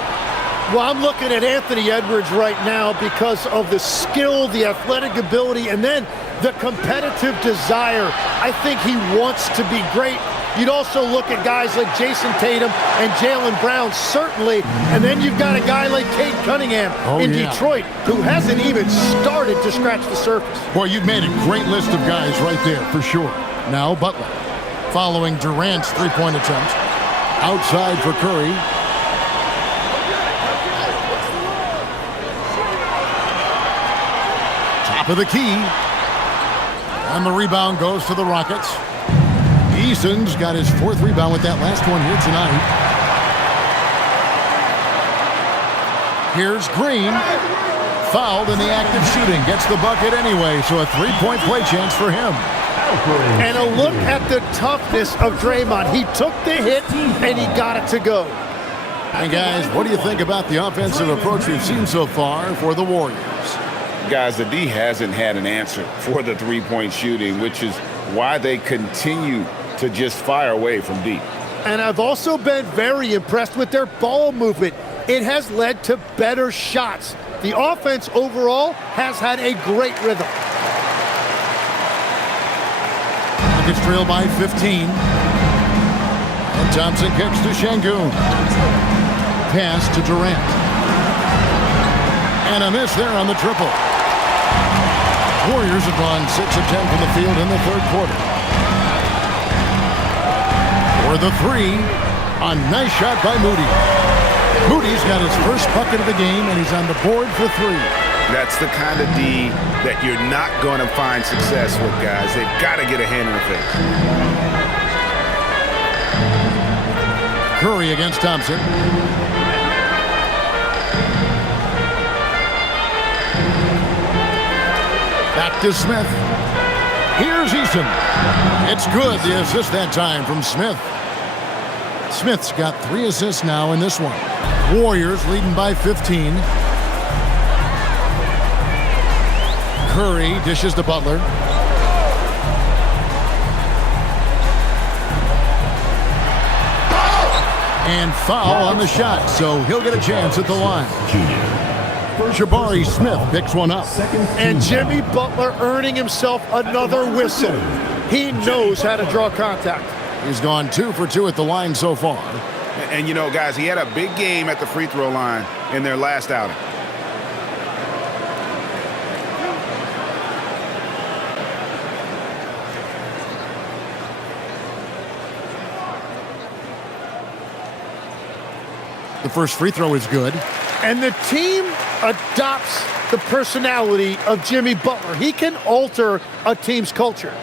Well, I'm looking at Anthony Edwards right now because of the skill, the athletic ability, and then the competitive desire. I think he wants to be great. You'd also look at guys like Jason Tatum and Jaylen Brown, certainly. And then you've got a guy like Cade Cunningham in Detroit, who hasn't even started to scratch the surface. Boy, you've made a great list of guys right there, for sure. Now Butler, following Durant's three-point attempt. Outside for Curry. Top of the key. And the rebound goes to the Rockets. Eason's got his fourth rebound with that last one here tonight. Here's Green. Fouled in the act of shooting. Gets the bucket anyway, so a three-point play chance for him. And a look at the toughness of Draymond. He took the hit, and he got it to go. And guys, what do you think about the offensive approach we've seen so far for the Warriors? Guys, the D hasn't had an answer for the three-point shooting, which is why they continue to just fire away from deep. And I've also been very impressed with their ball movement. It has led to better shots. The offense overall has had a great rhythm. Nuggets trail by 15. And Thompson kicks to Şengün. Pass to Durant. And a miss there on the triple. Warriors have gone 6 of 10 from the field in the third quarter. For the three, a nice shot by Moody. Moody's got his first bucket of the game, and he's on the board for three. That's the kind of D that you're not going to find success with, guys. They've got to get a hand in the face. Curry against Thompson. Back to Smith. Here's Eason. It's good, the assist that time from Smith. Smith's got 3 assists now in this one. Warriors leading by 15. Curry dishes to Butler. And foul on the shot, so he'll get a chance at the line. Jabari Smith picks one up. And Jimmy Butler earning himself another whistle. He knows how to draw contact. He's gone 2 for 2 at the line so far. And you know, guys, he had a big game at the free throw line in their last outing. The first free throw is good. And the team adopts the personality of Jimmy Butler. He can alter a team's culture.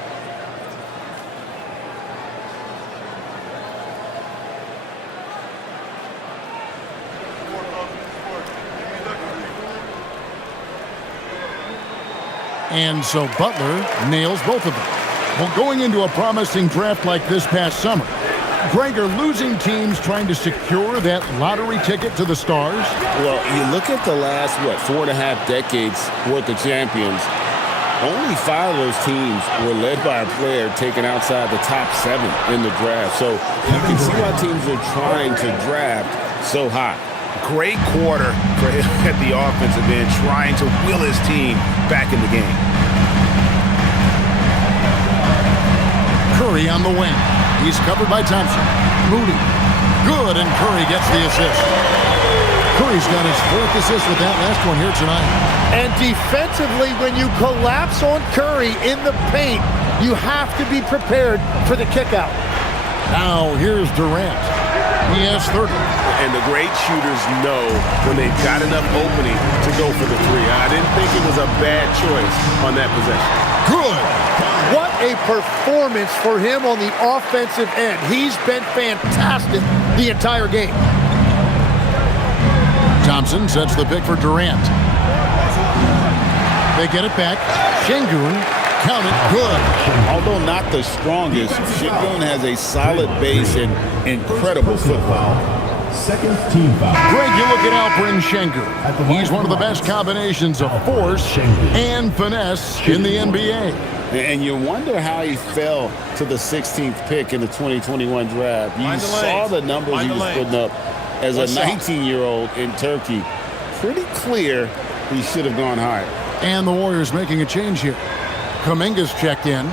And so Butler nails both of them. Well, going into a promising draft like this past summer, Greg, are losing teams trying to secure that lottery ticket to the stars? Well, you look at the last, 4.5 decades worth of champions, only 5 of those teams were led by a player taken outside the top 7 in the draft. So you can see why teams are trying to draft so high. Great quarter for him at the offensive end, trying to will his team back in the game. Curry on the wing. He's covered by Thompson. Moody. Good, and Curry gets the assist. Curry's got his 4th assist with that last one here tonight. And defensively, when you collapse on Curry in the paint, you have to be prepared for the kickout. Now, here's Durant. He has 30. And the great shooters know when they've got enough opening to go for the three. I didn't think it was a bad choice on that possession. Good. What a performance for him on the offensive end. He's been fantastic the entire game. Thompson sets the pick for Durant. They get it back. Şengün Count it, good. Although not the strongest, Şengün has a solid base and incredible football. Second team foul. Greg, you look at Alperen Şengün. He's one of the best combinations of force and finesse in the NBA. And you wonder how he fell to the 16th pick in the 2021 draft. You saw the numbers he was putting up as a 19-year-old in Turkey. Pretty clear he should have gone higher. And the Warriors making a change here. Kuminga's checked in.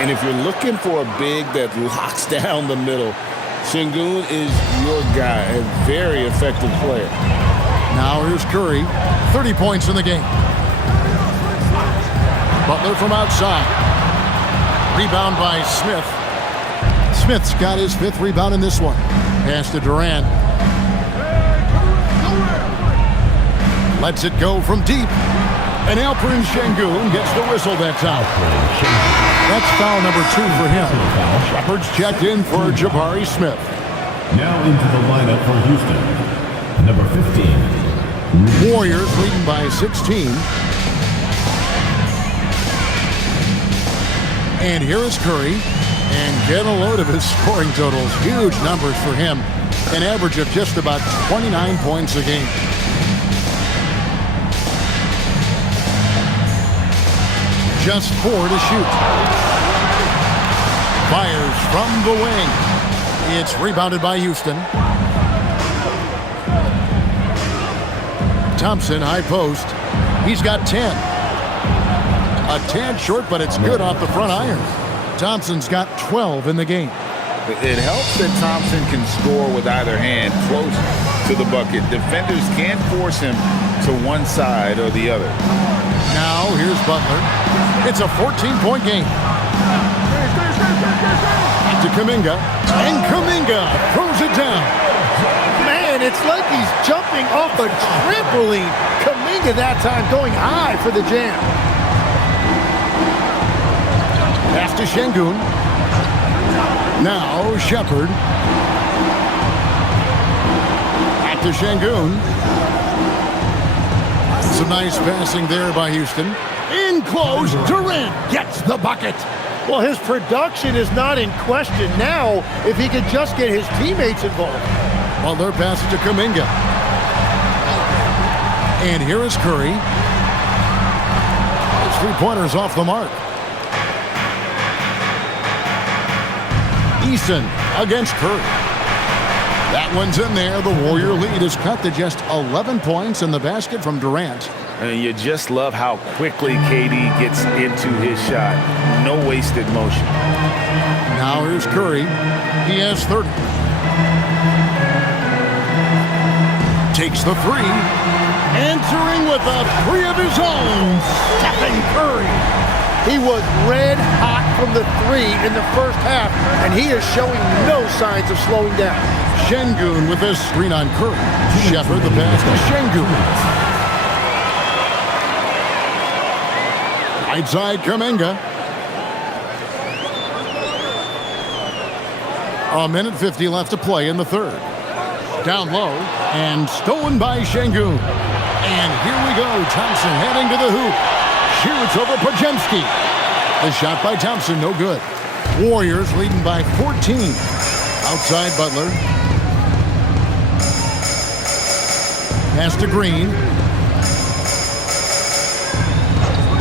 And if you're looking for a big that locks down the middle, Şengün is your guy, a very effective player. Now here's Curry, 30 points in the game. Butler from outside. Rebound by Smith. Smith's got his 5th rebound in this one. Pass to Durant. Lets it go from deep. And Alperen Şengün gets the whistle that time. That's foul number 2 for him. Shepard's checked in for Jabari Smith. Now into the lineup for Houston. Number 15. Warriors leading by 16. And here is Curry. And get a load of his scoring totals. Huge numbers for him. An average of just about 29 points a game. Just 4 to shoot. Fires from the wing. It's rebounded by Houston. Thompson, high post. He's got 10. A tad short, but it's good off the front iron. Thompson's got 12 in the game. It helps that Thompson can score with either hand close to the bucket. Defenders can't force him to one side or the other. Now, here's Butler. It's a 14-point game. To Kuminga. And Kuminga throws it down. Man, it's like he's jumping off a trampoline. Kuminga that time going high for the jam. Pass to Şengün. Now Shepard. Back to Şengün. Some nice passing there by Houston. In close, Durant gets the bucket. Well, his production is not in question now if he could just get his teammates involved. Butler passes to Kuminga. And here is Curry. His 3-pointers off the mark. Eason against Curry. That one's in there. The Warrior lead is cut to just 11 points in the basket from Durant. And you just love how quickly KD gets into his shot. No wasted motion. Now here's Curry. He has 30. Takes the 3. Answering with a 3 of his own. Stephen Curry. He was red hot from the 3 in the first half, and he is showing no signs of slowing down. Şengün with a screen on Curry. Shepard the pass to Şengün. Right side, Kuminga. 1:50 left to play in the third. Down low and stolen by Şengün. And here we go. Thompson heading to the hoop. Shoots over Podziemski. The shot by Thompson, no good. Warriors leading by 14. Outside Butler. Pass to Green.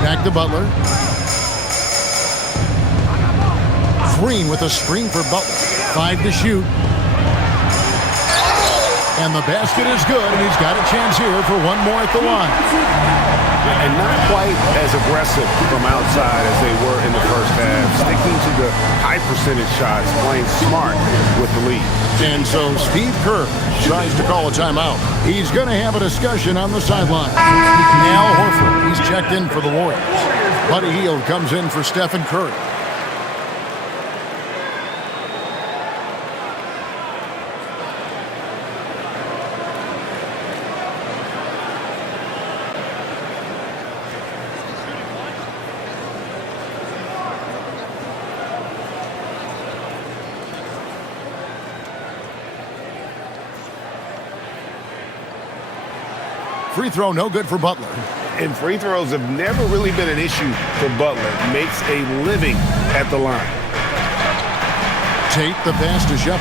Back to Butler. Green with a screen for Butler. 5 to shoot. And the basket is good, and he's got a chance here for one more at the line. And not quite as aggressive from outside as they were in the first half. Sticking to the high percentage shots, playing smart with the lead. And so Steve Kerr tries to call a timeout. He's going to have a discussion on the sideline. Al Horford, he's checked in for the Warriors. Buddy Hield comes in for Stephen Curry. free throw no good for Butler. And free throws have never really been an issue for Butler. Makes a living at the line. Tate the pass to Shepard.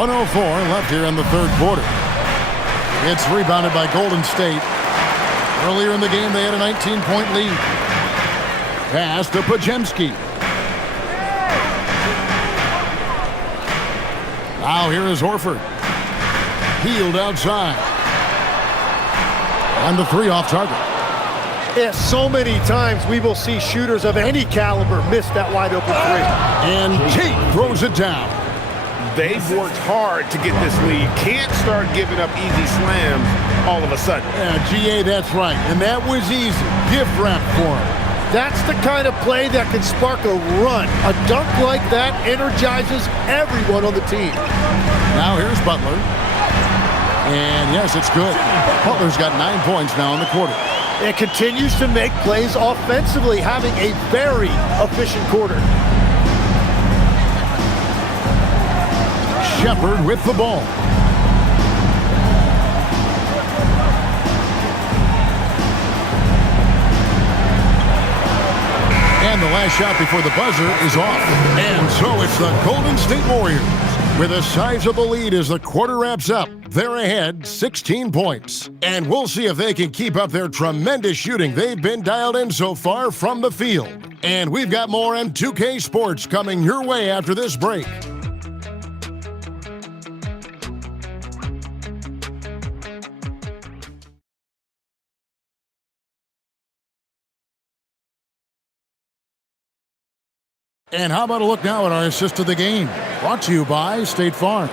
1:04 left here in the third quarter. It's rebounded by Golden State. Earlier in the game, they had a 19-point lead. Pass to Podziemski. Now here is Horford. Healed outside. And the three off target. Yeah, so many times we will see shooters of any caliber miss that wide open three. And Tate throws it down. They've worked hard to get this lead. Can't start giving up easy slams all of a sudden. Yeah, GA, that's right. And that was easy. Gift wrap for him. That's the kind of play that can spark a run. A dunk like that energizes everyone on the team. Now here's Butler. And yes, it's good. Butler's got 9 points now in the quarter. It continues to make plays offensively, having a very efficient quarter. Shepard with the ball. And the last shot before the buzzer is off. And so it's the Golden State Warriors with a sizable lead as the quarter wraps up. They're ahead 16 points. And we'll see if they can keep up their tremendous shooting they've been dialed in so far from the field. And we've got more M2K Sports coming your way after this break. And how about a look now at our assist of the game? Brought to you by State Farm.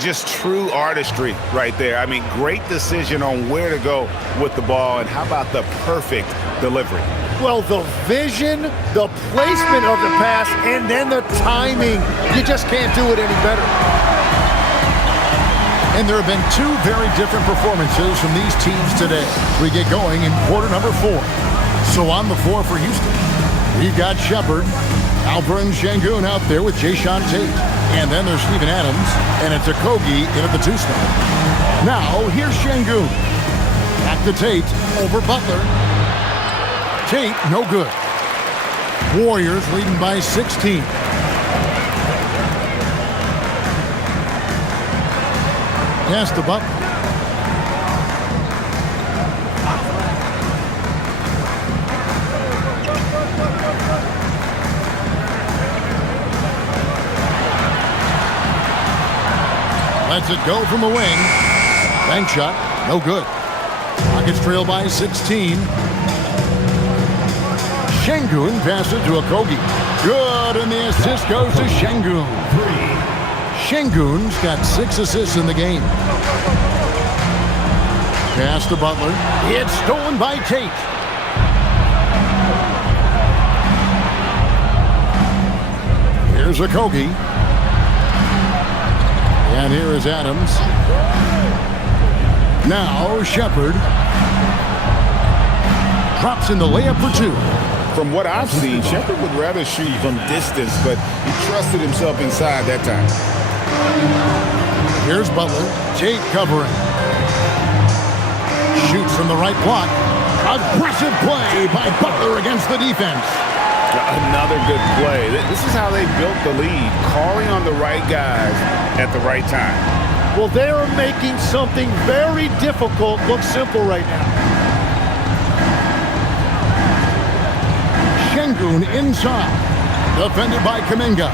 Just true artistry right there. I mean, great decision on where to go with the ball, and how about the perfect delivery? Well, the vision, the placement of the pass, and then the timing. You just can't do it any better. And there have been two very different performances from these teams today. We get going in quarter number 4. So on the floor for Houston, we've got Shepard, Alperen Sengun out there with Jayshawn Tate. And then there's Steven Adams, and it's Okogie in at the 2-spot. Now, here's Sengun. Back to Tate, over Butler. Tate, no good. Warriors leading by 16. Pass to Butler. Lets it go from the wing. Bank shot, no good. Rockets trail by 16. Sengun passes to Okogie. Good, and the assist goes to Sengun. Sengun's got 6 assists in the game. Pass to Butler. It's stolen by Tate. Here's Okogie. And here is Adams. Now Shepard. Drops in the layup for 2. From what I've seen, Shepard would rather shoot from distance, but he trusted himself inside that time. Here's Butler. Tate covering. Shoots from the right block. Aggressive play by Butler against the defense. Another good play. This is how they built the lead, calling on the right guys at the right time. Well, they are making something very difficult look simple right now. Sengun inside. Defended by Kuminga.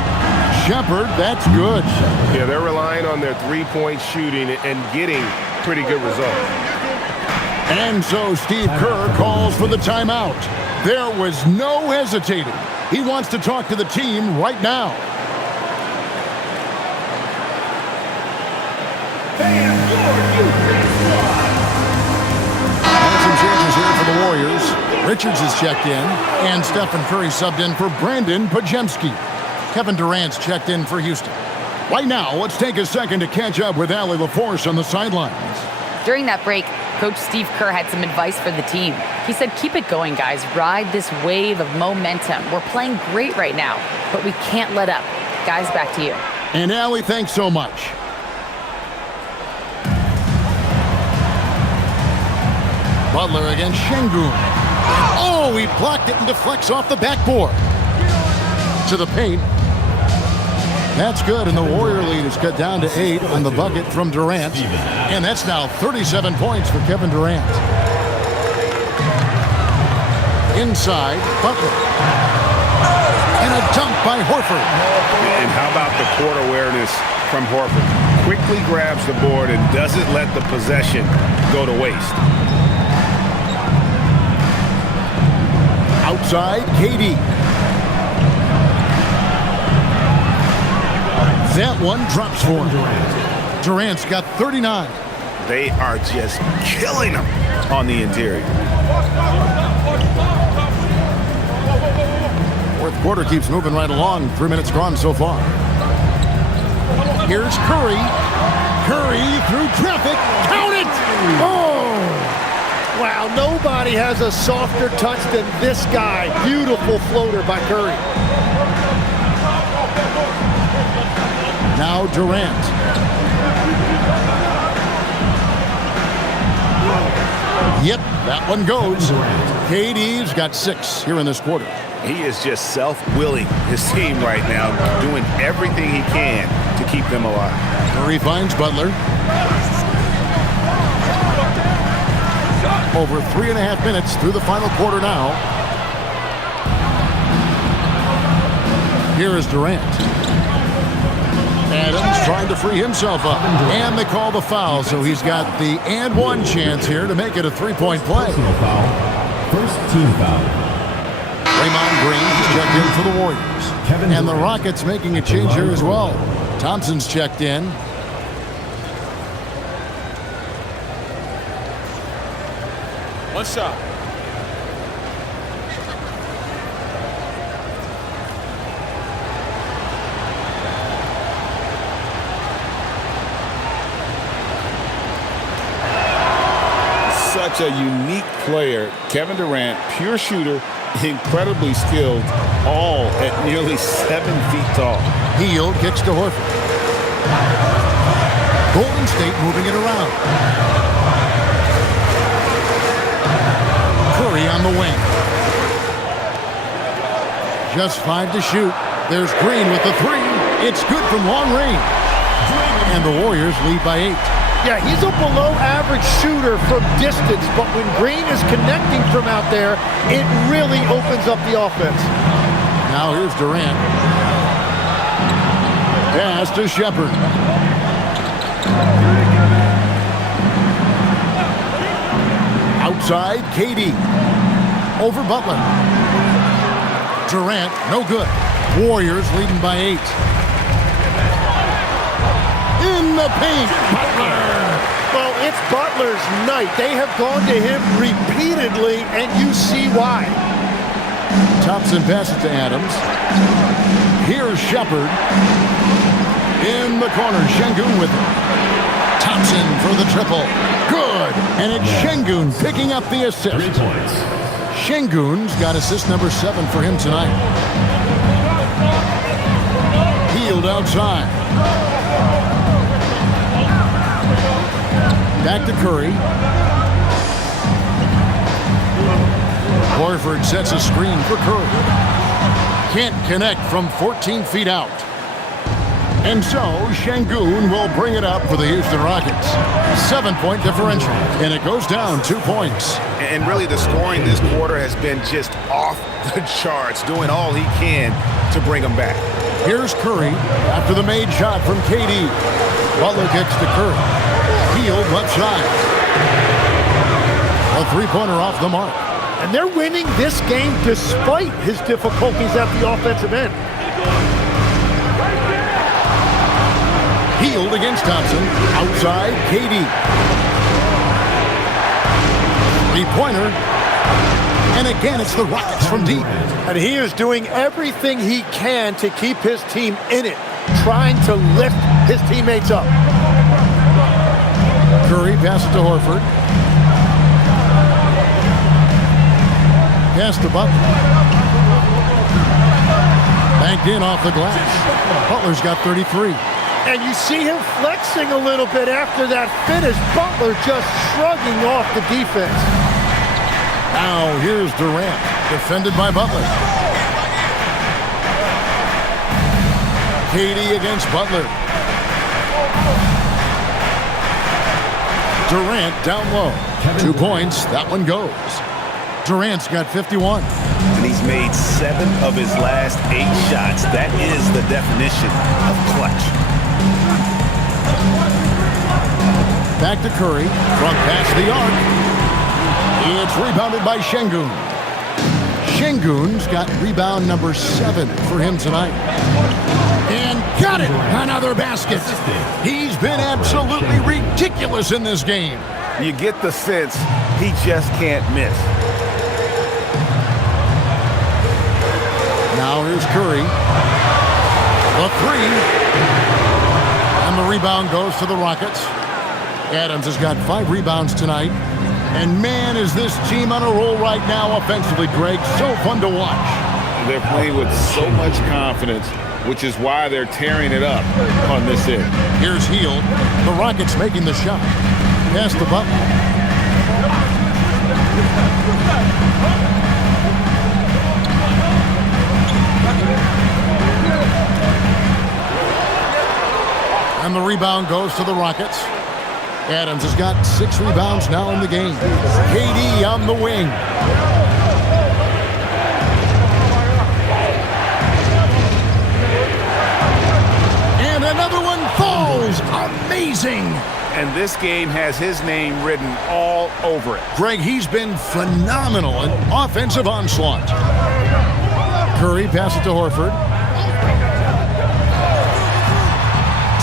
Shepard, that's good. Yeah, they're relying on their three-point shooting and getting pretty good results. And so Steve Kerr calls for the timeout. There was no hesitating. He wants to talk to the team right now. And some changes here for the Warriors. Richards is checked in, and Stephen Curry subbed in for Brandon Podziemski. Kevin Durant's checked in for Houston. Right now, let's take a second to catch up with Allie LaForce on the sidelines. During that break, Coach Steve Kerr had some advice for the team. He said, keep it going, guys. Ride this wave of momentum. We're playing great right now, but we can't let up. Guys, back to you. And Allie, thanks so much. Butler against Şengün. Oh, he blocked it and deflects off the backboard. To the paint. That's good, and the Warrior lead is cut down to 8 on the bucket from Durant. And that's now 37 points for Kevin Durant. Inside, Butler. And a dunk by Horford. And how about the court awareness from Horford? Quickly grabs the board and doesn't let the possession go to waste. Outside, KD. That one drops for him. Durant's got 39. They are just killing him on the interior. Fourth quarter keeps moving right along. 3 minutes gone so far. Here's Curry. Curry through traffic. Count it! Oh! Wow, nobody has a softer touch than this guy. Beautiful floater by Curry. Now Durant. Yep, that one goes. KD's got 6 here in this quarter. He is just self-willing his team right now, doing everything he can to keep them alive. Curry finds Butler. Over 3.5 minutes through the final quarter now. Here is Durant. Adams trying to free himself up. And they call the foul, so he's got the and one chance here to make it a 3-point play. First team foul. Draymond Green is checked in for the Warriors. And the Rockets making a change here as well. Thompson's checked in. One shot. Such a unique player. Kevin Durant, pure shooter, incredibly skilled, all at nearly 7 feet tall. Hield kicks to Horford. Golden State moving it around. Curry on the wing. Just 5 to shoot. There's Green with the 3. It's good from long range. And the Warriors lead by 8. Yeah, he's a below-average shooter from distance, but when Green is connecting from out there, it really opens up the offense. Now here's Durant. Pass to Shepard. Outside, KD. Over Butler. Durant, no good. Warriors leading by 8. In the paint, Butler. Well, it's Butler's night. They have gone to him repeatedly, and you see why. Thompson passes to Adams. Here's Shepard. In the corner, Şengün with it. Thompson for the triple. Good. And it's Şengün picking up the assist. 3 points. Şengün's got assist number 7 for him tonight. Hield outside. Back to Curry. Horford sets a screen for Curry. Can't connect from 14 feet out. And so, Şengün will bring it up for the Houston Rockets. 7-point differential, and it goes down 2 points. And really, the scoring this quarter has been just off the charts, doing all he can to bring them back. Here's Curry after the made shot from KD. Butler kicks to Curry. Hield left side. A 3-pointer off the mark. And they're winning this game despite his difficulties at the offensive end. Hield against Thompson. Outside, KD. 3-pointer. And again, it's the Rockets from deep. And he is doing everything he can to keep his team in it, trying to lift his teammates up. Curry passes to Horford. Pass to Butler. Banked in off the glass. Butler's got 33. And you see him flexing a little bit after that finish. Butler just shrugging off the defense. Now here's Durant, defended by Butler. KD against Butler. Durant down low. 2 points. That one goes. Durant's got 51. And he's made 7 of his last 8 shots. That is the definition of clutch. Back to Curry. Front pass the arc. It's rebounded by Şengün. Şengün's got rebound number 7 for him tonight. And got it! Another basket. He's been absolutely ridiculous in this game. You get the sense he just can't miss. Now here's Curry. The 3. And the rebound goes to the Rockets. Adams has got 5 rebounds tonight. And man, is this team on a roll right now offensively, Greg. So fun to watch. They're playing with so much confidence, which is why they're tearing it up on this end. Here's Hield. The Rockets making the shot. Pass the Butler. And the rebound goes to the Rockets. Adams has got 6 rebounds now in the game. KD on the wing. And another one falls. Amazing. And this game has his name written all over it. Greg, he's been phenomenal in offensive onslaught. Curry passes to Horford.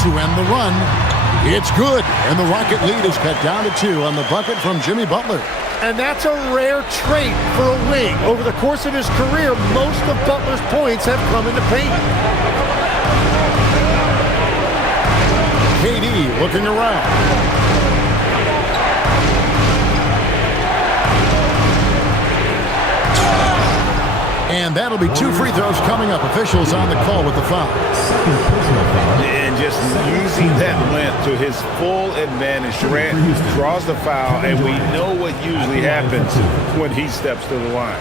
To end the run. It's good, and the Rocket lead is cut down to 2 on the bucket from Jimmy Butler. And that's a rare trait for a wing. Over the course of his career, most of Butler's points have come in the paint. KD looking around. And that'll be 2 free throws coming up. Officials on the call with the foul. And just using that length to his full advantage. Durant draws the foul, and we know what usually happens when he steps to the line.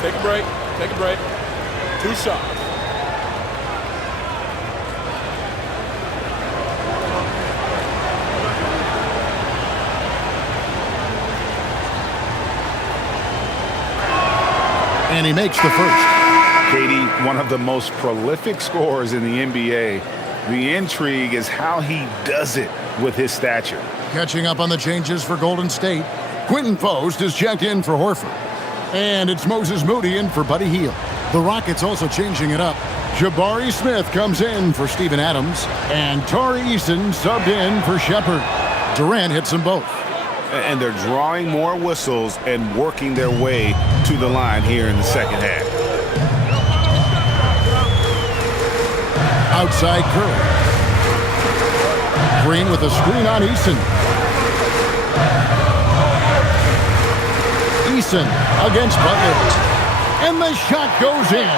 Take a break. Take a break. 2 shots. And he makes the first. KD, one of the most prolific scorers in the NBA. The intrigue is how he does it with his stature. Catching up on the changes for Golden State. Quentin Post is checked in for Horford. And it's Moses Moody in for Buddy Hield. The Rockets also changing it up. Jabari Smith comes in for Steven Adams. And Tari Eason subbed in for Shepard. Durant hits them both. And they're drawing more whistles and working their way to the line here in the second half. Outside Curry. Green with a screen on Eason. Eason against Butler. And the shot goes in.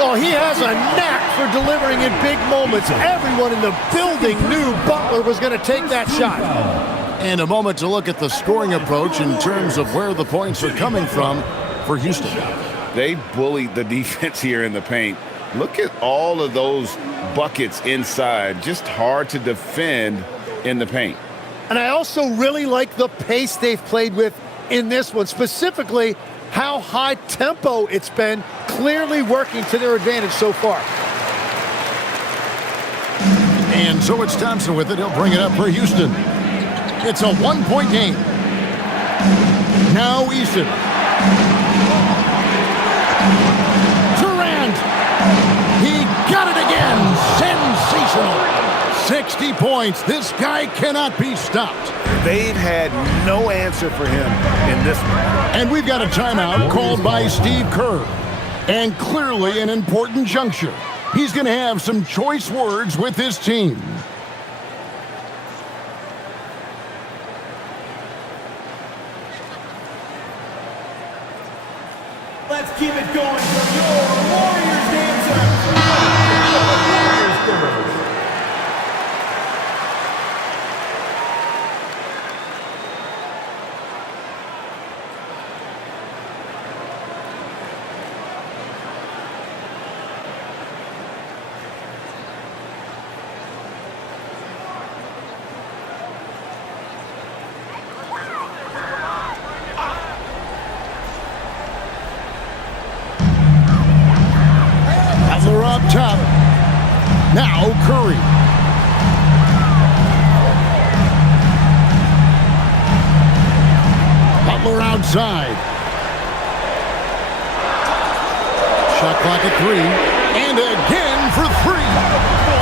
Oh, he has a knack for delivering in big moments. Everyone in the building knew Butler was going to take that shot. And a moment to look at the scoring approach in terms of where the points are coming from for Houston. They bullied the defense here in the paint. Look at all of those buckets inside. Just hard to defend in the paint. And I also really like the pace they've played with in this one, specifically how high tempo it's been, clearly working to their advantage so far. And so it's Thompson with it. He'll bring it up for Houston. It's a 1-point game. Now Eason. Durant. He got it again. Sensational. 60 points. This guy cannot be stopped. They've had no answer for him in this one. And we've got a timeout called by Steve Kerr. And clearly an important juncture. He's going to have some choice words with his team. Let's keep it going from your Warriors dancer. Now Curry. Butler outside. Shot clock at 3. And again for 3.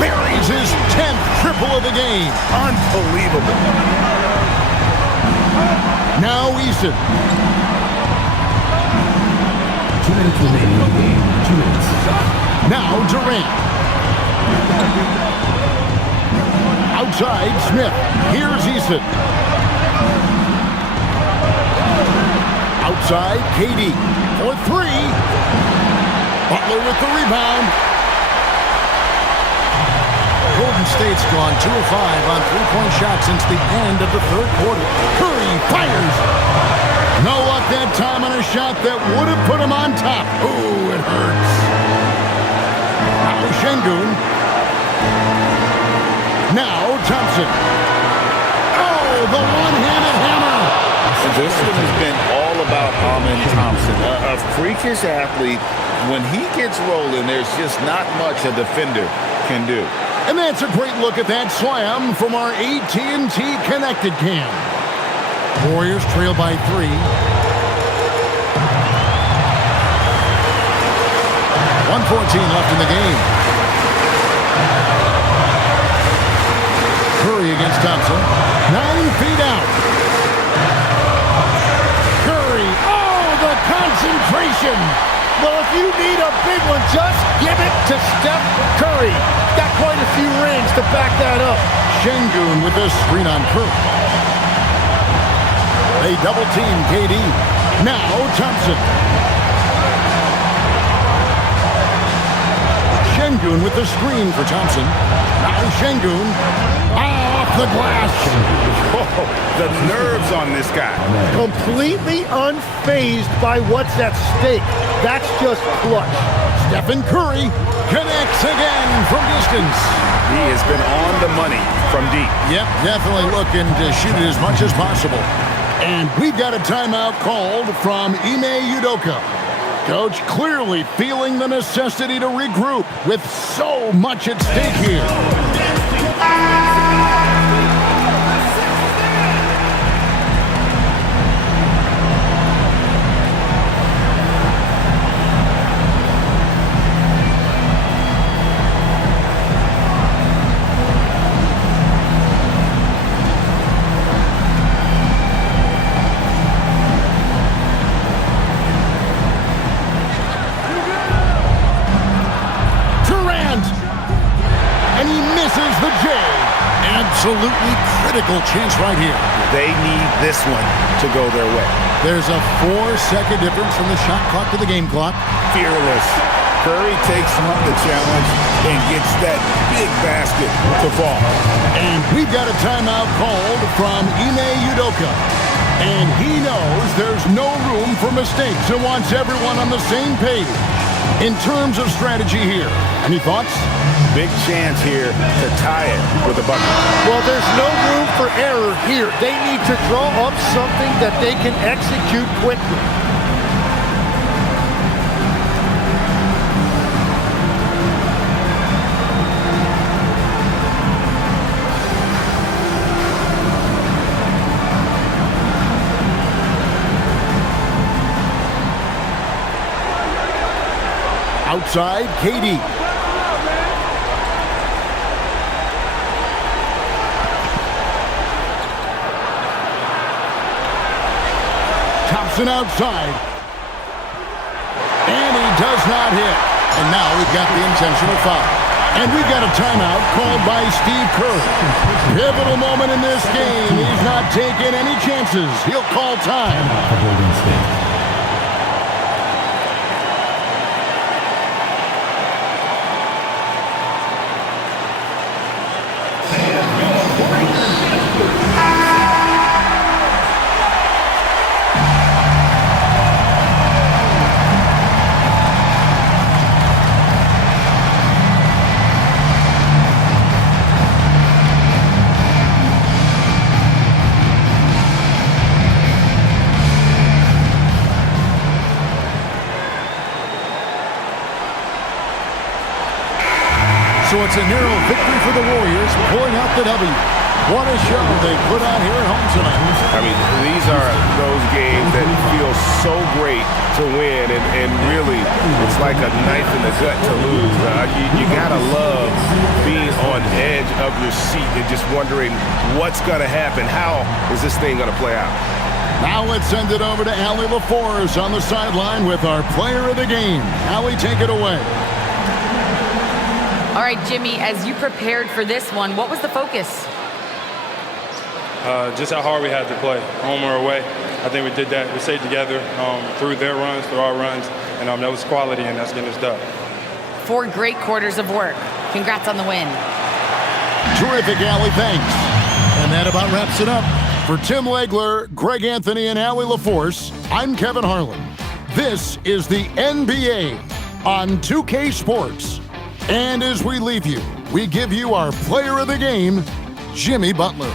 Buries his 10th triple of the game. Unbelievable. Now Eason. 2 minutes remaining in the game. 2 minutes. Now Durant. Outside Smith. Here's Eason. Outside KD for 3. Butler with the rebound. Golden State's gone 2 of 5 on three-point shots since the end of the third quarter. Curry fires. No luck that time on a shot that would have put him on top. Ooh, it hurts. Now Şengün. Now Thompson. Oh, the one-handed hammer. This one has been all about Amen Thompson, a freakish athlete. When he gets rolling, there's just not much a defender can do. And that's a great look at that slam from our AT&T Connected cam. Warriors trail by 3. 1:14 left in the game. Curry against Thompson. 9 feet out. Curry. Oh, the concentration. Well, if you need a big one, just give it to Steph Curry. Got quite a few rings to back that up. Şengün with the screen on Curry. They double team KD. Now Thompson. Şengün with the screen for Thompson. Now Şengün. Off the glass. Oh, the nerves on this guy. Completely unfazed by what's at stake. That's just clutch. Stephen Curry connects again from distance. He has been on the money from deep. Yep, definitely looking to shoot it as much as possible. And we've got a timeout called from Ime Udoka. Coach clearly feeling the necessity to regroup with so much at stake here. Absolutely critical chance right here. They need this one to go their way. There's a 4-second difference from the shot clock to the game clock. Fearless. Curry takes on the challenge and gets that big basket to fall. And we've got a timeout called from Ime Udoka. And he knows there's no room for mistakes and wants everyone on the same page in terms of strategy here. Any thoughts? Big chance here to tie it with a bucket. Well, there's no room for error here. They need to draw up something that they can execute quickly. Outside, KD. Thompson outside. And he does not hit. And now we've got the intentional foul. And we've got a timeout called by Steve Kerr. Pivotal moment in this game. He's not taking any chances. He'll call time. It's a narrow victory for the Warriors, pulling out the W. What a show they put on here at home tonight. I mean, these are those games that feel so great to win, and really, it's like a knife in the gut to lose. You gotta love being on edge of your seat and just wondering what's gonna happen. How is this thing gonna play out? Now let's send it over to Allie LaForce on the sideline with our player of the game. Allie, take it away. All right, Jimmy, as you prepared for this one, what was the focus? Just how hard we had to play, home or away. I think we did that. We stayed together through their runs, through our runs, and that was quality, and that's getting us done. 4 great quarters of work. Congrats on the win. Terrific, Allie. Thanks. And that about wraps it up. For Tim Legler, Greg Anthony, and Allie LaForce, I'm Kevin Harlan. This is the NBA on 2K Sports. And as we leave you, we give you our player of the game, Jimmy Butler.